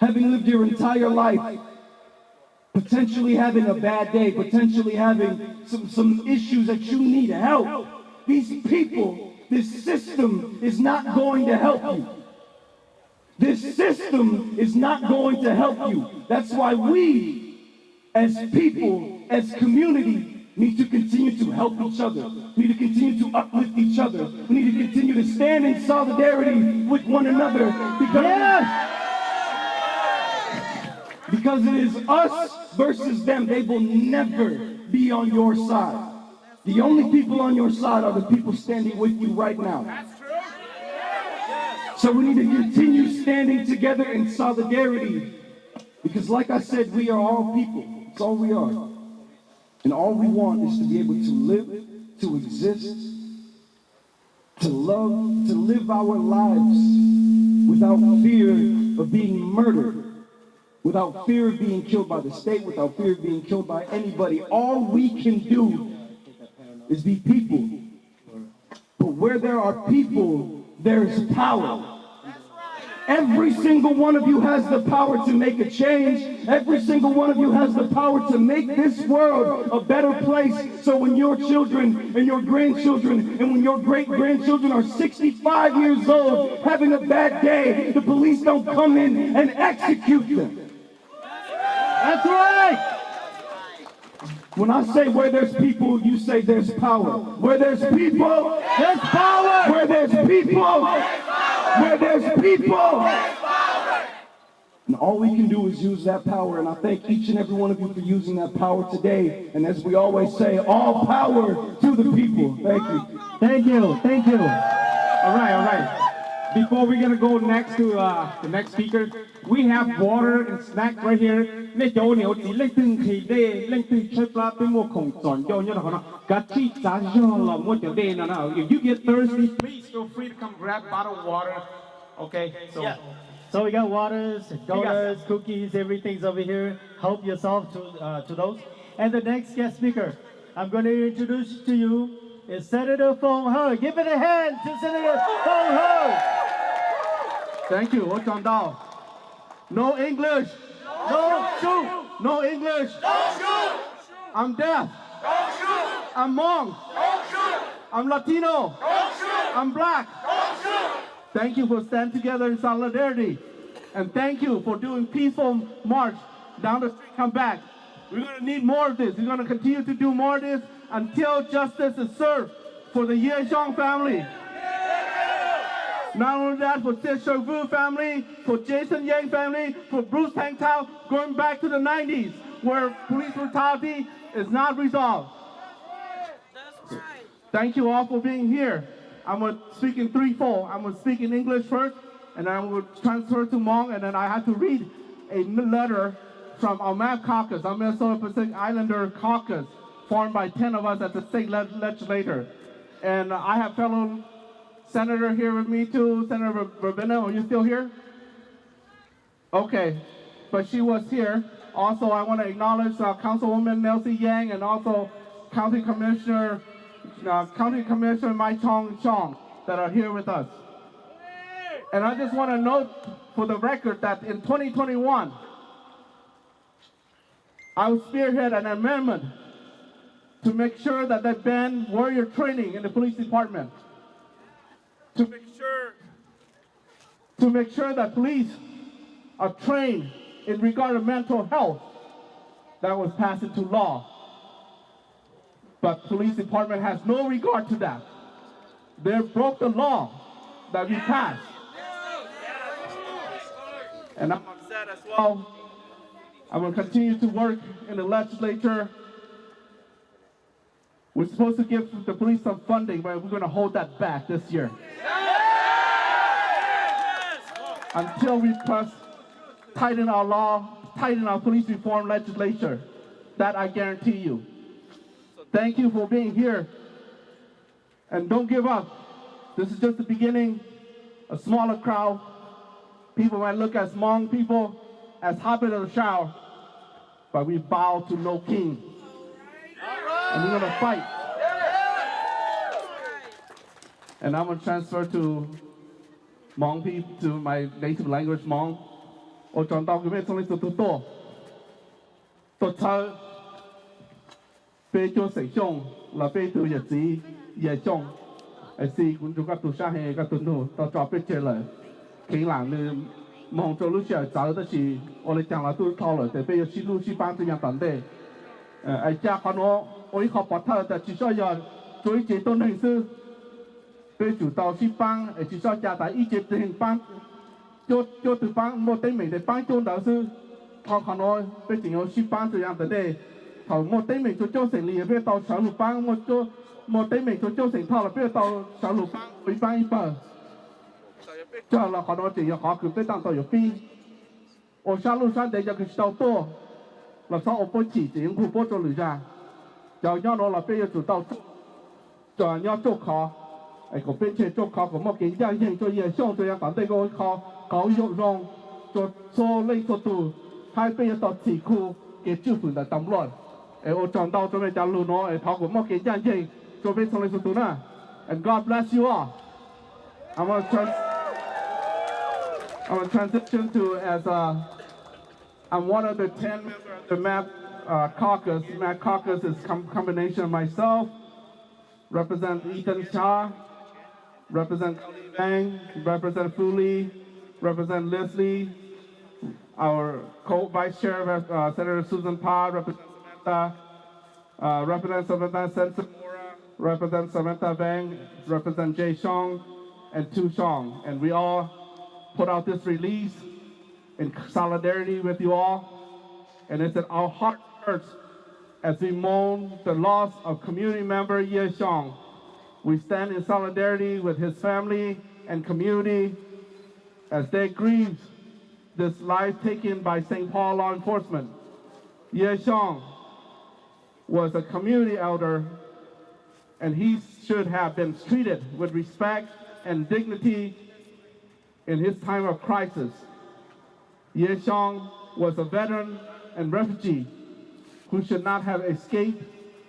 having lived your entire life, potentially having a bad day, potentially having some issues that you need help, these people, this system is not going to help you. This system is not going to help you. That's why we, as people, as community, need to continue to help each other. We need to continue to uplift each other. We need to continue to stand in solidarity with one another, because it is us versus them. They will never be on your side. The only people on your side are the people standing with you right now. So we need to continue standing together in solidarity, because like I said, we are all people. It's all we are. And all we want is to be able to live, to exist, to love, to live our lives without fear of being murdered, without fear of being killed by the state, without fear of being killed by anybody. All we can do is be people. But where there are people, there is power. Every single one of you has the power to make a change. Every single one of you has the power to make this world a better place. So when your children and your grandchildren and when your great-grandchildren are 65 years old having a bad day, the police don't come in and execute them. That's right. When I say where there's people, you say there's power. Where there's people, there's power. Where there's people, where there's people. And all we can do is use that power. And I thank each and every one of you for using that power today. And as we always say, all power to the people. Thank you. Thank you. Thank you. All right. Before we're gonna go next to the next speaker, we have water and snacks right here. If you get thirsty, please feel free to come grab a bottle of water. Okay, so. Yeah. So we got waters, donuts, cookies, everything's over here. Help yourself to those. And the next guest speaker I'm going to introduce to you is Senator Phong He. Give it a hand to Senator Phong He. Thank you. What's on down? No English. No shoot. No English. No shoot. I'm deaf. No shoot. I'm Hmong. No shoot. I'm Latino. No shoot. I'm black. No shoot. Thank you for standing together in solidarity. And thank you for doing peaceful march down the street, come back. We're going to need more of this. We're going to continue to do more of this until justice is served for the Yias family. Not only that, for Xyooj family, for Jason Yang family, for Bruce Tang Tao, going back to the 90s, where police brutality is not resolved. That's right. Thank you all for being here. I'm going to speak in threefold. I'm going to speak in English first, and then I'm going to transfer to Hmong, and then I have to read a letter from our MAP caucus, our Minnesota Pacific Islander caucus, formed by 10 of us at the state legislature. And I have fellow senator here with me too, Senator Rabina. Are you still here? Okay, but she was here. Also, I want to acknowledge Councilwoman Nelsie Yang and also County Commissioner Neng Xiong that are here with us. And I just want to note for the record that in 2021, I will spearhead an amendment to make sure that they ban warrior training in the police department. To make sure that police are trained in regard to mental health. That was passed into law. But police department has no regard to that. They broke the law that we passed. And I'm upset as well. I will continue to work in the legislature. We're supposed to give the police some funding, but we're going to hold that back this year. Until we tighten our law, tighten our police reform legislature. That I guarantee you. So thank you for being here. And don't give up. This is just the beginning. A smaller crowd. People might look at Hmong people as hopping in the shower, but we bow to no king. And we're gonna fight. And I'm gonna transfer to Hmong people, to my native language, Hmong. Or chọn tao cái bên trong lịch sử tổ. Tổ cha bê cho Neng Xiong là bê từ Nhật Chí, Yias. Ai si cũng chúng ta tu sa hay các tu nô, tao cho bê chơi lại. Khi làm nên mong cho lúc sau giáo đó chỉ, tôi lấy chẳng là tu thao rồi, để bây giờ xin lúc xin ban từ nhà tận đây. Ai cha con nó, tôi học bắt thao,แต่chỉ cho giờ tôi chỉ tôn hình sư. Bây chủ tàu xin ban, chỉ cho cha tại ý chế hình ban. Cho từ ban một tên mình để ban cho đạo sư. Thao con nó, bây chỉ có xin ban từ nhà tận đây. Thảo một tên mình cho sinh lý, bây tàu sáu lục ban một tên mình cho sinh thao là bây tàu sáu lục ban, ủy ban ý bờ. Cho là họ nói chỉ họ cứ biết tăng tàu phi, ở xa路上để cho cái tàu to, là sao ở bên chỉ những khu phố cho lửa ra, cho nhau nó là bây giờ chủ tàu, cho nhau chốt khó, cái bên trên chốt khó của một cái gia đình cho Yias xong cho nhau tận đây có khó dụng rong, cho số lên số tù, hai bây giờ tàu chỉ khu cái chữ phun là tầm loạn, ở trong tàu cho mình trả lương nó, ở tháo của một cái gia đình cho bên xong lên số tù na, and God bless you all. I'm gonna transition to as I'm one of the 10 members of the MAP caucus. MAP caucus is combination of myself, represent Ethan Cha, represent Bang, represent Fuli, represent Leslie, our co-vice chair, Senator Susan Pa, represent Samantha Sensamora, represent Samantha Bang, represent Jay Xiong, and Tu Xiong, and we all put out this release in solidarity with you all. And it's that our heart hurts as we mourn the loss of community member Yias. We stand in solidarity with his family and community as they grieve this life taken by St. Paul law enforcement. Yias was a community elder, and he should have been treated with respect and dignity in his time of crisis. Yias was a veteran and refugee who should not have escaped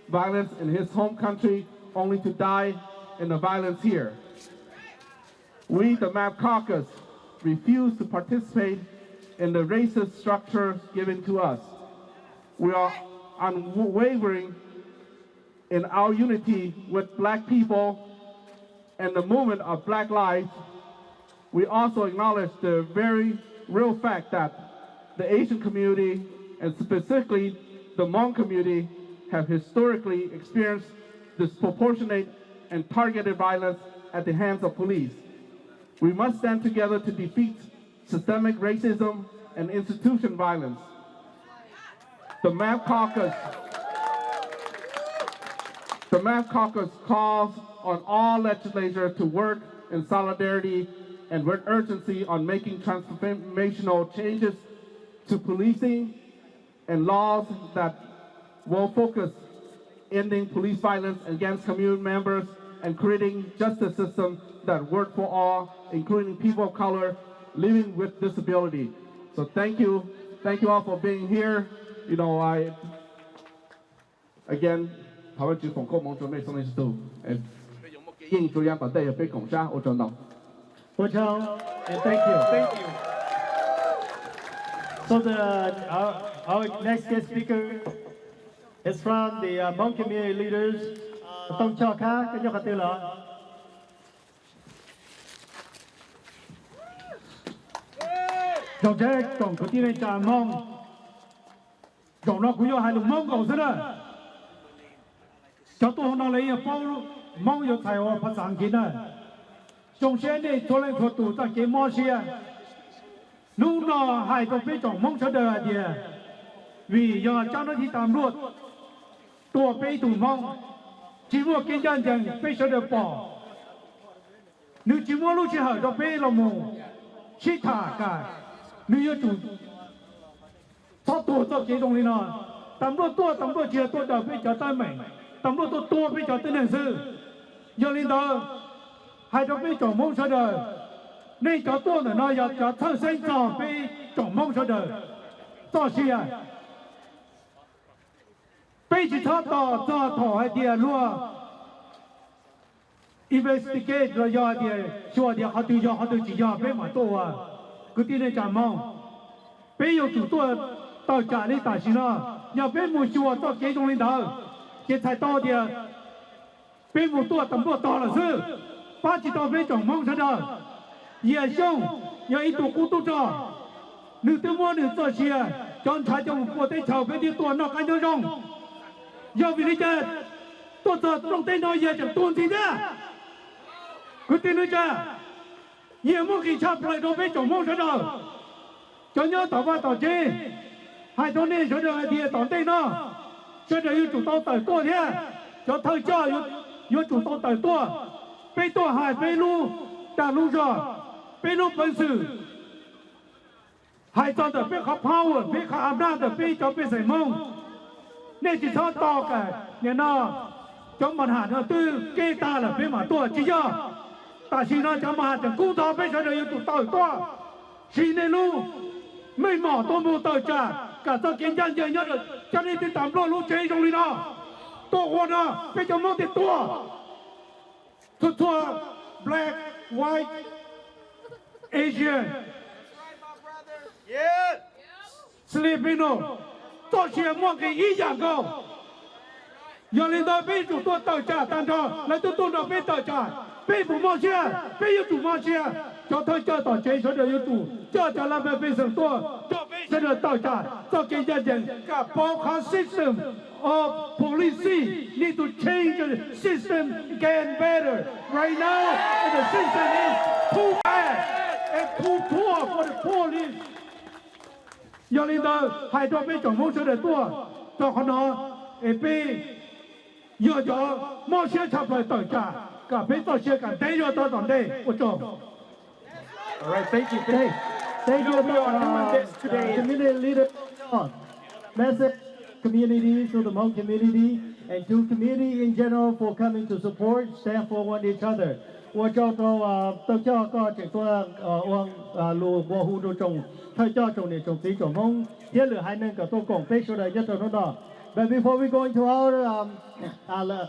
violence in his home country only to die in the violence here. We, the MAP caucus, refuse to participate in the racist structure given to us. We are unwavering in our unity with Black people and the movement of Black lives. We also acknowledge the very real fact that the Asian community, and specifically the Hmong community, have historically experienced disproportionate and targeted violence at the hands of police. We must stand together to defeat systemic racism and institution violence. The MAP caucus calls on all legislators to work in solidarity and with urgency on making transformational changes to policing and laws that will focus ending police violence against community members and creating justice systems that work for all, including people of color living with disability. So thank you all for being here. You know, again, 台灣主phòng公網準備送你到，應做樣本地嘅非共沙，我盡到。and thank you. Thank you. So our next guest speaker is from the Hmong community leaders. Tông cho cá cái nhóc tiêu lọ. Dòng chế tổng của tiên trà Hmong, dòng nó cũng do hai lục Hmong cầu rất là. Cho tôi hôm nay lấy bao Hmong yo thai o phật sang kina trong xe này cho lên cho tụ ta cái mò xe nu nó hai tụ phía trong Hmong cho đời đi vì do cho nó đi tạm luậtตัวไปตุ่มองจีมัวกินยันยังไปเสด็จป่อนึกจีมัวลูกเชื่อเราไปเราโมชิตากานึกยจุชอบตัวเกี่ยตรงนี้นะตำรวจตัวตำรวจเชียร์ตัวเดิมไปจอดใต้ใหม่ตำรวจตัวไปจอดใต้หนังสือยอลินเดอร์ให้เราไปจ่อมองเสด็จนี่จอดตัวเนี่ยนะอยากจะทั้งเส้นจ่อไปจ่อมองเสด็จต่อเชียร์ไปจิตต่อถอให้เดียรัว investigate เรายอเดียชัวเดียเขาดูยอเขาดูจียอไปมาตัวกูที่ในจามองไปอยู่จุดตัวต่อจากนี้ต่างสินะอย่าเป็นหมู่ชัวต่อเกี่ยตรงนี้เด้อเกี่ยไทยต่อเดียเป็นหมู่ตัวตำรวจต่อละซื้อป้าจิตต่อไปจ่องมองซะเด้อเยี่ยช่องอย่าอีตัวกูตัวจ่อหนึ่งตัวมัวหนึ่งตัวเชียจอนชายจงปวดได้เฉาไปที่ตัวนอกกันยงยอวิริเจตัวตรงเต้นน้อยเยี่ยจากตัวทีเนี่ยกูตีนึกจ้าเยี่ยมุกี้ชาปล่อยตัวไปจ่องมองซะเด้อจนยอต่อว่าต่อเจให้ตัวนี้ช่วยเดินไอเดียต่อเต้นเนาะช่วยเดินอยู่จุดต่อต่อยตัวเนี่ยจะเท่าเจ้าอยู่จุดต่อต่อยตัวไปตัวหายไปรู้แต่รู้จ้าไปรู้เป็นสื่อให้จอนแต่เป็นขับ power เป็นขับอำนาจแต่เป็นจะเป็นใส่มงเนี่ยจิตชอบต่อกันเนี่ยเนาะจงปัญหาเนาะตื้อเกตาละเป็นมาตัวจีจ้าแต่ชีน่าจะมาจะกู้ต่อไปช่วยเดินอยู่จุดต่อยตัวชีในรู้ไม่เหมาะตัวมูต่อยจ้ากับตัวกินยันเยอะๆจะได้ติดตามรอรู้เจตรงนี้เนาะตัวคนน่ะไปจะมองติดตัวทั่ว black white Asian Filipino ตัวเชียร์ม่วงกี่อีอย่างก็อย่าลืมตัวไปจุดตัวต่อยจ้าตันทอแล้วตัวเราไปต่อยจ้าไปผู้มอเชียไปอยู่จุดมอเชียจะเธอเจอต่อเจเขาเดินอยู่จุดเจอจะรับไปส่งตัวจะไปเสนอต่อยจ้าตัวกินยันเย็นกับ broadcast system of policy need to change the system get better right now and the system is too bad and too poor for the police อย่าลืมตัวให้ตัวไปจ่องมองเสนอตัวตัวขนอไปเยอะๆมอเชียชอบเลยต่อยจ้ากับไปต่อเชียกันได้เยอะต่อได้โอ้โห All right, thank you. Thank you today. Community leader message community to the Hmong community and to community in general for coming to support, stand for one each other. ว่าเจ้าตัวเจ้าก็จะตัวลูบัวหูดูจงถ้าเจ้าจงเนี่ยจงสีจงมงเที่ยวเหลือให้นั่นกับตัวกงเป๊กช่วยยัดตัวนู้น But before we go into our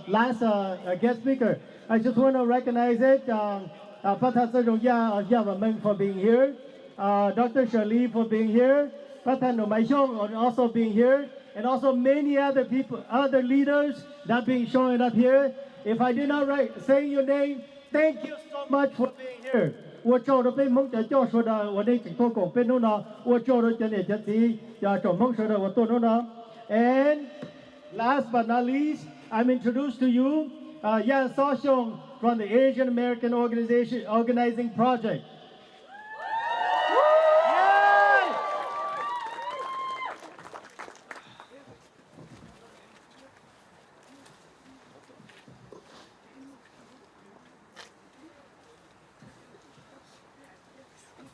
last guest speaker, I just want to recognize it. Pathan Sajong for being here, Dr. Shirley for being here, Pathan Neng Xiong also being here, and also many other people, other leaders that being showing up here. If I did not say your name, thank you so much for being here. 我做的被蒙着教说的，我那多讲被弄了，我做的真的真是要做蒙说的，我多弄了。And last but not least, I'm introduced to you, Yias from the Asian American Organizing Project.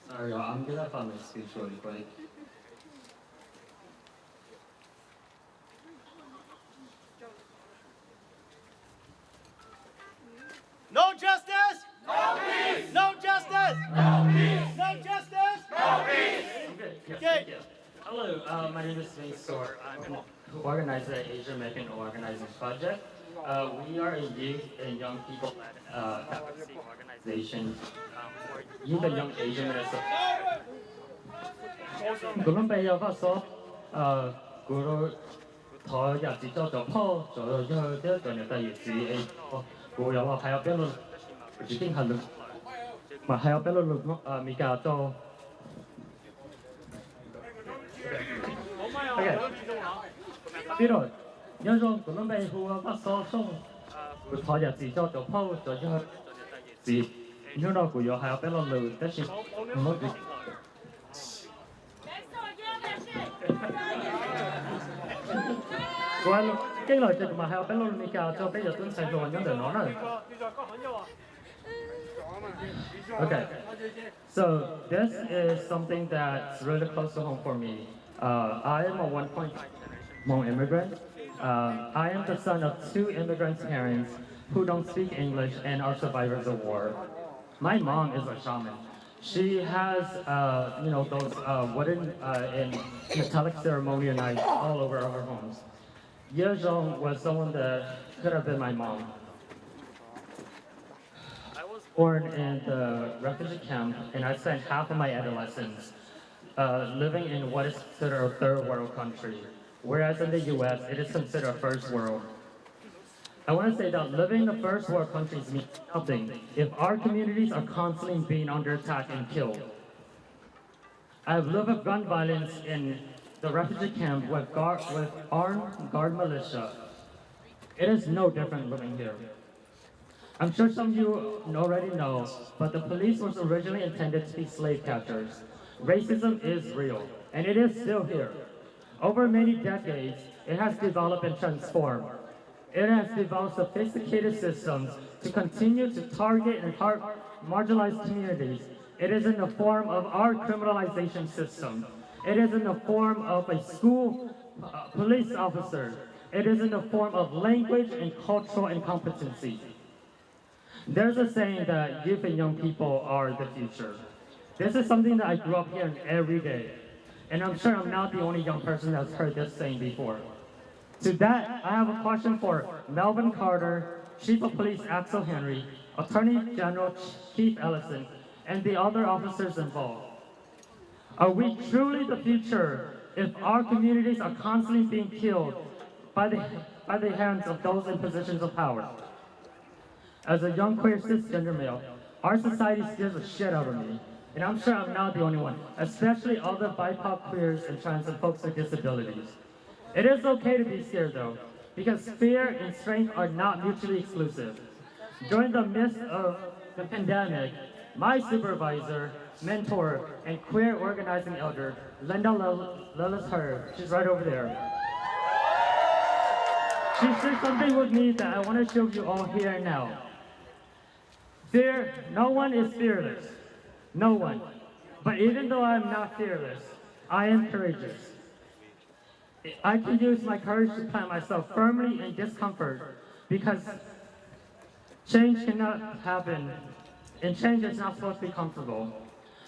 Sorry, I'm gonna find my speech really quick. No justice? No peace! No justice? No peace! No justice? No peace! Thank you. Hello, my name is Neng Xiong. I'm an organizer at Asian American Organizing Project. We are a youth and young people advocacy organization for youth and young Asian Americans. Guru bây giờ có số guru thọ giờ chỉ choพ่อ cho đứa cho người ta dự gì guru giờ hay ở bên luôn chỉ tin hành lực mà hay ở bên luôn mình cả cho biết rồi nhớ rồi guru bây giờ có số xong 我讨厌自叫做跑做要自，你那个要还要被老路，但是唔好自。Well, cái lời chuyện mà hay bên luôn mi cao cho bây giờ tôi sẽ luôn những điều nó này. Okay, so this is something that's really close to home for me. I am a 1.5 Hmong immigrant. I am the son of 2 immigrants' parents who don't speak English and are survivors of war. My mom is a shaman. She has, those wooden and metallic ceremonial knives all over our homes. Yias was someone that could have been my mom. I was born in the refugee camp, and I spent half of my adolescence living in what is considered a third world country, whereas in the US, it is considered a first world. I want to say that living in the first world countries means nothing if our communities are constantly being under attack and killed. I've lived with gun violence in the refugee camp with armed guard militia. It is no different living here. I'm sure some of you already know, but the police was originally intended to be slave catchers. Racism is real, and it is still here. Over many decades, it has developed and transformed. It has developed sophisticated systems to continue to target and marginalized communities. It is in the form of our criminalization system. It is in the form of a school police officer. It is in the form of language and cultural incompetency. There's a saying that youth and young people are the future. This is something that I grew up hearing every day. And I'm sure I'm not the only young person that's heard this saying before. To that, I have a question for Melvin Carter, Chief of Police Axel Henry, Attorney General Keith Ellison, and the other officers involved. Are we truly the future if our communities are constantly being killed by the hands of those in positions of power? As a young queer cisgender male, our society scares the shit out of me. And I'm sure I'm not the only one, especially all the BIPOC queers and trans and folks with disabilities. It is okay to be scared though, because fear and strength are not mutually exclusive. During the midst of the pandemic, my supervisor, mentor, and queer organizing elder, Linda Lillis Her, she's right over there. She shared something with me that I want to show you all here now. No one is fearless. No one. But even though I'm not fearless, I am courageous. I can use my courage to plant myself firmly in discomfort because change cannot happen and change is not supposed to be comfortable.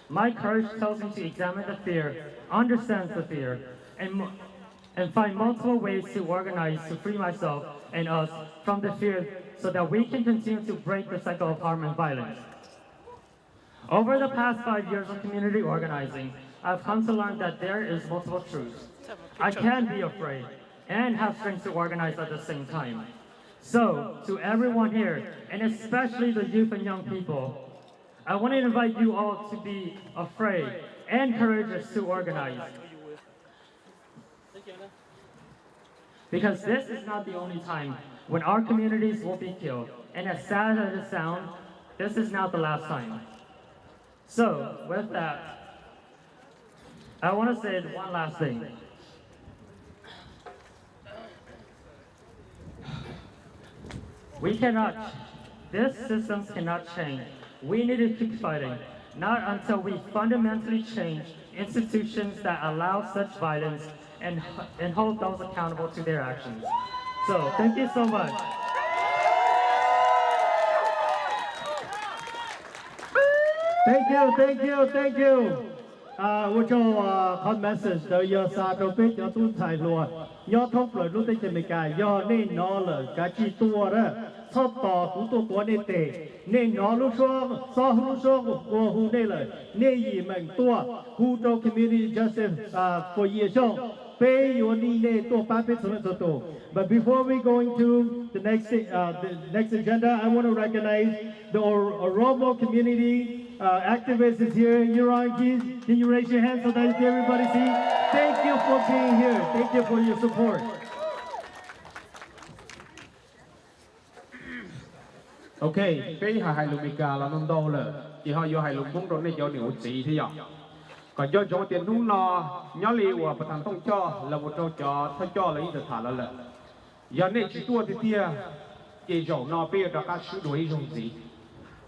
My courage tells me to examine the fear, understand the fear, and find multiple ways to organize to free myself and us from the fear so that we can continue to break the cycle of harm and violence. Over the past 5 years of community organizing, I've come to learn that there is multiple truths. I can be afraid and have strength to organize at the same time. So, to everyone here, and especially the youth and young people, I want to invite you all to be afraid and courageous to organize. Because this is not the only time when our communities will be killed. And as sad as it sounds, this is not the last time. So, with that, I want to say one last thing. This system cannot change. We need to keep fighting, not until we fundamentally change institutions that allow such violence and hold those accountable to their actions. So, thank you so much. Thank you. Wo cho con message do yo sa do pit yo tu thai lo. Yo thok lo lu te che me ka yo ne no le ka chi tua ra. Chot to tu to ne te. Ne no lu so so hu so wo hu ne le. Ne yi meng tua hu do community justice for Yias Xiong. Pay your ni ne to pa pit so to. But before we go into the next agenda, I want to recognize the Oromo community activists is here. Yuran, can you raise your hand so that everybody see? Thank you for being here. Thank you for your support. Ok, cái hai lục mika là nông đô là chỉ họ vô hai lục mông đó này do nhiều gì thế nhở? Còn do chỗ tiền nung nó nhớ liu và bắt tông cho là một chỗ cho là ít được thả là giờ này chỉ tua thì tia cái dầu nó bây giờ các sự đối dùng gì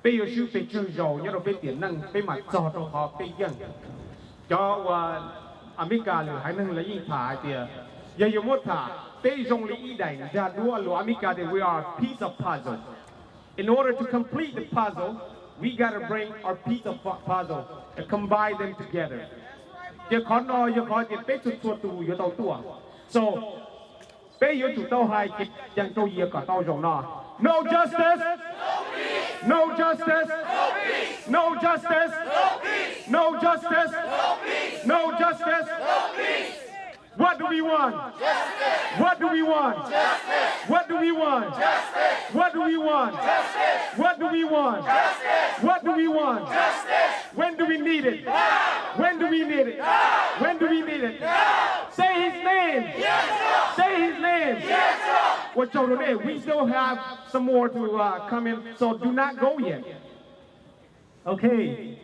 bây giờ sự phải chơi dầu nhớ đâu bây tiền năng bây mà cho đâu họ bây dân cho America là hai năng lấy ít thả thì giờ dùng một thả bây dùng lấy ít đánh ra đua lo America thì we are piece of puzzle. In order to complete the puzzle, we gotta bring our piece of puzzle and combine them together. Giờ khó nói, giờ khó tiền bé chuột tù, giờ tàu tua. So, bé giờ chủ tàu hai cái chẳng tàu gì cả tàu rồng nọ. No justice, no justice, no justice, no justice, no justice. What do we want? What do we want? What do we want? What do we want? What do we want? What do we want? When do we need it? When do we need it? When do we need it? Say his name. Say his name. Well, today we still have some more to come in, so do not go yet. Okay,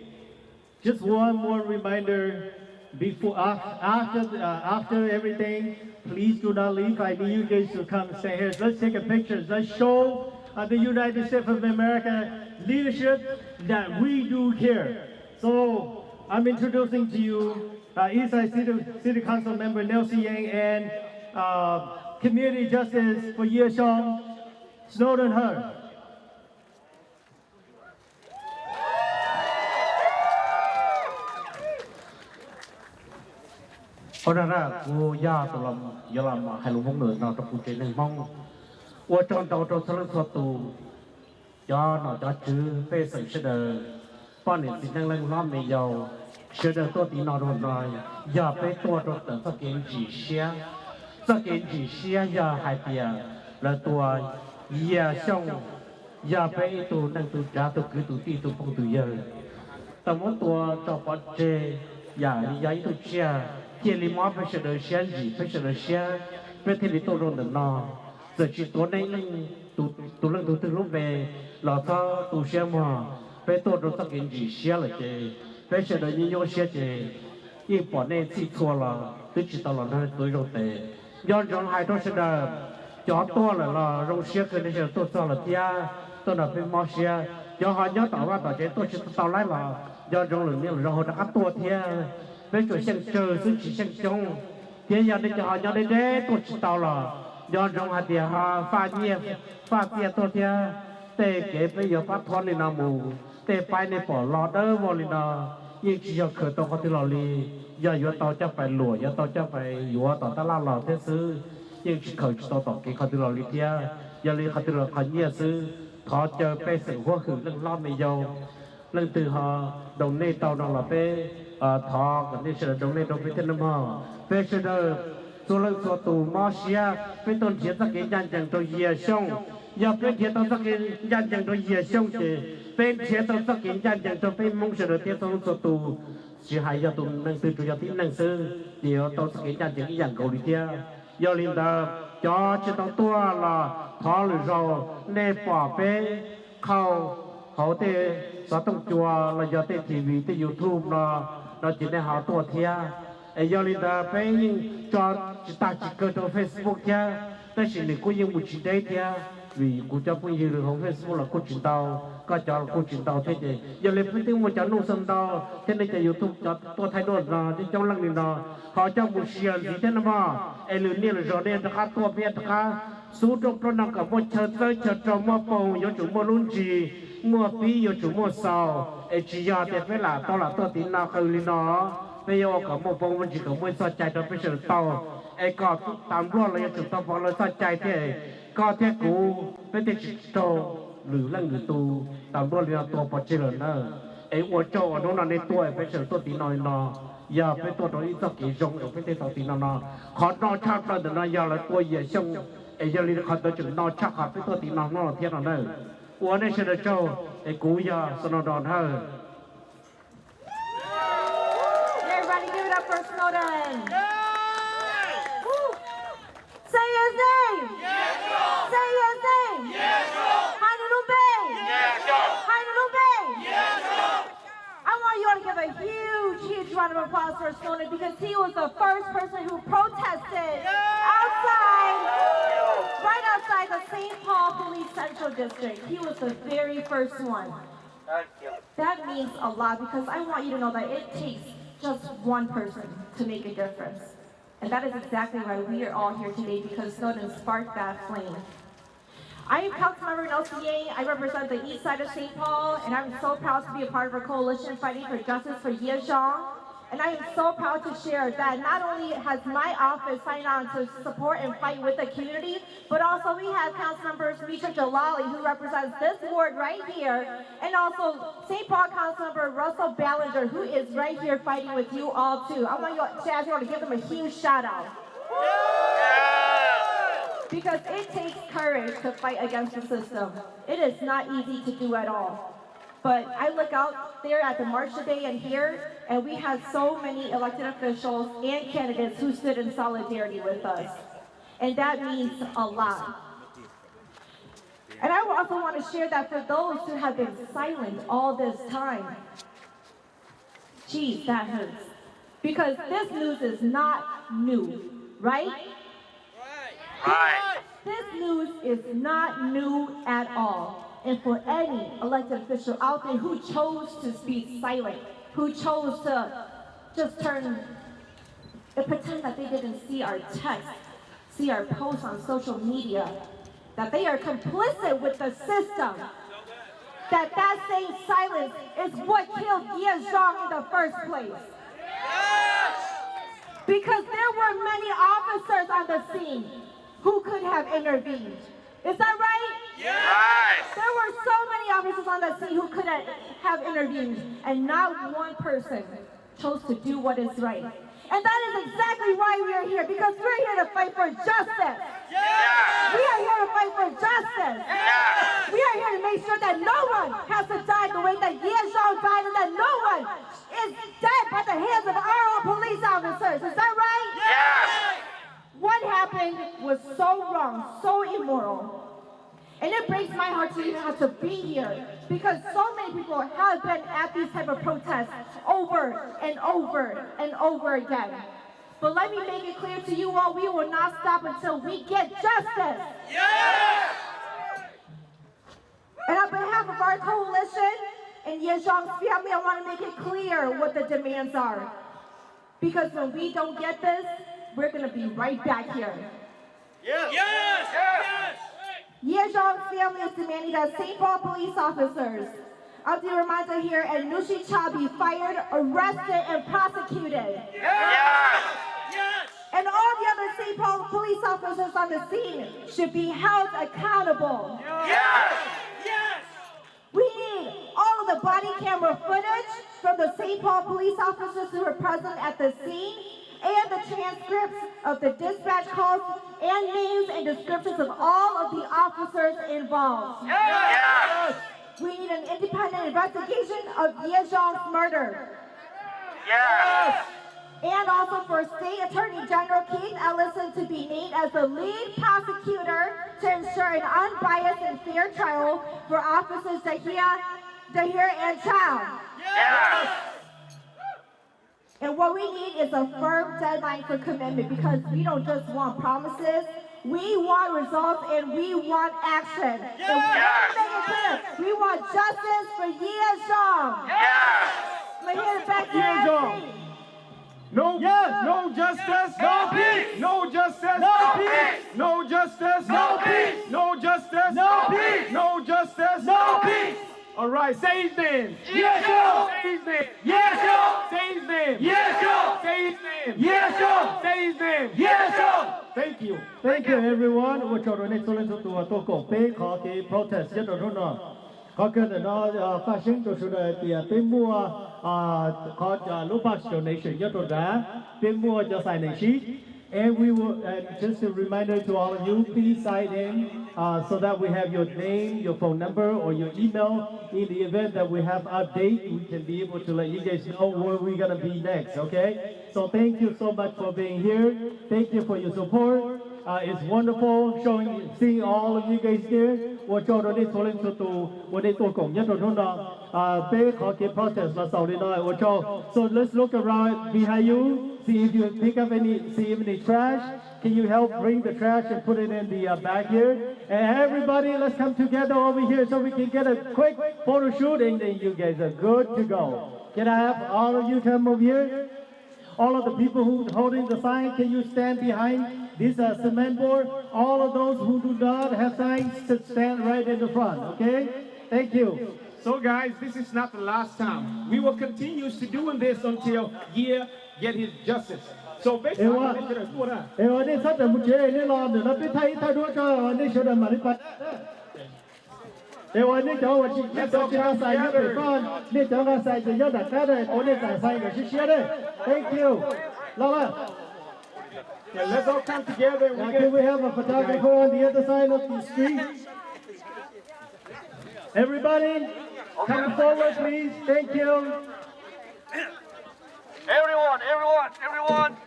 just one more reminder. Before, after everything, please do not leave. I need you guys to come and stay here. Let's take a picture. Let's show the United States of America leadership that we do care. So I'm introducing to you Eastside City Council member Neng Xiong and Community Justice for Yias Snowden Her. Ôi ra cô ya tụi làm giờ làm hai lũ mông nữa nào trong cuộc chiến này mong ôi trong tàu trong sân số tù cho nó cho chứ phê sự sẽ đời con này xin năng lên lo mày giàu sẽ đời tôi tí nó rồi giờ phê tôi trong tận sắc kiến chỉ xe giờ hai tia là tôi giờ xong giờ phê tôi năng tôi trả tôi cứ tôi ti tôi phong tôi giờ tao muốn tôi cho con chê giờ đi giấy tôi chia kia li mót phải sửa xe gì phải sửa xe phải thì tôi rồi được nó giờ chỉ tôi này tôi lần tôi từ lúc về là sao tôi xe mà phải tôi rồi tất nhiên gì xe là chứ phải sửa như nhau xe chứ y bỏ này chỉ thua là tôi chỉ tao là nó tôi rồi tệ do trong hai tôi sẽ là cho tôi là rong xe cái này tôi cho là tia tôi là phải mót xe do họ nhớ tao ra tao chế tôi chỉ tao lái là do trong lượng này là do họ đã cắt tôi tia với chỗ sang chờ xuống chỉ sang trong thế giờ đây cho họ nhau đây đấy tôi chỉ tao là do trong hạt địa họ pha chia tôi thế tê kế bây giờ phát thon này nào mù tê bay này bỏ lọt đỡ vào này nào nhưng chỉ cho khởi tao có thể lò lì giờ giờ tao cho phải lùa giờ tao cho phải lùa tao ta lao lò thế sư nhưng chỉ khởi tao cái có thể lò lì thế giờ lì có thể lò khởi nhiều sư họ chờ phải sự hoa khử lần lo mày giàu lần từ họ đồng này tao đang là phải thọ cái này sẽ đồng này đồng với thiên mà về sẽ được số lượng số tù Malaysia với tôn thiết các cái nhân dân tôi Yias xong giờ với thiết tôi các cái nhân dân tôi Yias xong thì với thiết tôi các cái nhân dân tôi với Hmong sẽ được thiết tôi số tù chỉ hai giờ tù năng từ chủ giờ tin năng sư thì tôi các cái nhân dân cái dạng cầu đi theo giờ linh ta cho chỉ tao tua là thọ lười rồi nên bỏ về khâu hậu thế sao tông chùa là giờ thế TV thế YouTube nó chỉ để họ tua theo ấy giờ linh ta phải cho ta chỉ cơ cho Facebook theoแต่สิ่งนี้กูยังไม่ชินได้เท่าvìกูจะพูดยืนของ Facebook làกูชินเตาก็จะกูชินเตาเท่ๆอย่าเลยไปถึงว่าจะนุ่งสันเตาเท่านี้จะ YouTube จะตัวไทยโดนนะที่เจ้าลังนี่นะเขาจะบุเชียนสิเท่านั้นว่าไอ้เรื่องนี้เราจะเนี่ยนะครับตัวเพี้ยนนะครับสู้ตรงนั้นกับว่าเชิดเชิดจอมว่าปงยจุ่มว่าลุ้นจีมัวปียจุ่มว่าเศร้าไอ้จียาแต่เวลาตัวละตัวตีนาคือลีนาไม่ยอมกับมัวปงมันจีกับมัวสะใจตัวไปเชิดเตาไอ้ก็ตามรอดเลยจุดตาฟองเลยสะใจเท่ก็เท่กูไม่ได้จิตโตหรือเรื่องหรือตูตามรอดเลยตัวปอจิเลนไอ้วัวโจโน่นในตัวไปเฉยตัวตีนอยนออย่าไปตัวตัวอีสักกี่จงอย่าไปตัวตีนอนขอนอนชักตัวเดินอย่าละตัวเหยียดช่องไอ้ยาลีขอตัวจุดนอนชักขาไปตัวตีนอนเทียนนวัวในเฉยโจไอ้กูอย่าสนอดอนเฮ Everybody give it up for Snowden. Say his name. Say his name. Hanulube. a huge round of applause for Snowden because he was the first person who protested right outside the St. Paul Police Central District. He was the very first one. That means a lot because I want you to know that it takes just one person to make a difference. And that is exactly why we are all here today because Snowden sparked that flame. I am Councilmember Neng Xiong. I represent the east side of St. Paul, and I'm so proud to be a part of a coalition fighting for justice for Yias. And I am so proud to share that not only has my office signed on to support and fight with the community, but also we have Councilmembers Misha Jalali, who represents this ward right here, and also St. Paul Councilmember Russell Ballinger, who is right here fighting with you all too. I want you to ask you all to give them a huge shout out. Because it takes courage to fight against the system. It is not easy to do at all. But I look out there at the march today and here, and we had so many elected officials and candidates who stood in solidarity with us. And that means a lot. And I also want to share that for those who have been silent all this time, geez, that hurts. Because this news is not new, right? Right. This news is not new at all. And for any elected official out there who chose to speak silent, who chose to just turn and pretend that they didn't see our text, see our posts on social media, that they are complicit with the system, that same silence is what killed Yias in the first place. Because there were many officers on the scene who could have intervened. Is that right? Yes! There were so many officers on the scene who could have intervened, and not one person chose to do what is right. And that is exactly why we are here, because we're here to fight for justice. Yes! We are here to fight for justice. Yes! We are here to make sure that no one has to die the way that Yias died, and that no one is dead by the hands of our own police officers. Is that right? Yes! What happened was so wrong, so immoral. And it breaks my heart to even have to be here because so many people have been at these type of protests over and over and over again. But let me make it clear to you all, we will not stop until we get justice. Yes! And on behalf of our coalition and Yias family, I want to make it clear what the demands are. Because when we don't get this, we're going to be right back here. Yes! Yes! Yes! Yias family is demanding that St. Paul police officers, Abdi Ramanta here and Ncaj be fired, arrested, and prosecuted. Yes! Yes! And all the other St. Paul police officers on the scene should be held accountable. Yes! Yes! We need all of the body camera footage from the St. Paul police officers who were present at the scene, and the transcripts of the dispatch calls and names and descriptions of all of the officers involved. Yes! We need an independent investigation of Yias murder. Yes! And also for State Attorney General Keith Ellison to be named as the lead prosecutor to ensure an unbiased and fair trial for officers Dahir and Tawm. Yes! And what we need is a firm deadline for commitment because we don't just want promises, we want results and we want action. Yes! And we have to make it clear, we want justice for Yias. Yes! Let me hear it back to you. No, yes. No justice, no peace. No justice, no peace. No justice, no peace. No justice, no peace. No justice, no peace. All right, say his name. Yes, yo. Say his name. Yes, yo. Say his name. Yes, yo. Say his name. Yes, yo. Say his name. Yes, yo. Thank you. Thank you, everyone. We're trying to make protest. Có cái nó phát sinh từ sự đời thì bên mua có lúc bác donation nhất rồi đã bên mua cho sign sheet. And we will, just a reminder to all of you, please sign in so that we have your name, your phone number, or your email. In the event that we have update, we can be able to let you guys know where we're going to be next, okay? So thank you so much for being here. Thank you for your support. It's wonderful seeing all of you guys here. 我做到啲所領速度，我哋做共一度通道，俾可嘅 protest 啦，受你耐我做。So let's look around behind you, see if you pick up any trash. Can you help bring the trash and put it in the bag here? And everybody, let's come together over here so we can get a quick photo shoot, and then you guys are good to go. Can I have all of you come over here? All of the people who holding the sign, can you stand behind this cement board? All of those who do not have signs, stand right in the front, okay? Thank you. So guys, this is not the last time. We will continue to doing this until Yias get his justice. So basically, this is the mujhe law. The pitai tadu cha ne shoda mari pa. Ne jo wa chi ne jo sai ne pe kon ne jo ga sai je yo da ka de o ne sai ga shi shi de. Thank you. Lava. Yeah, let's all come together. Now, can we have a photographer on the other side of the street? Everybody, come forward, please. Thank you. Everyone.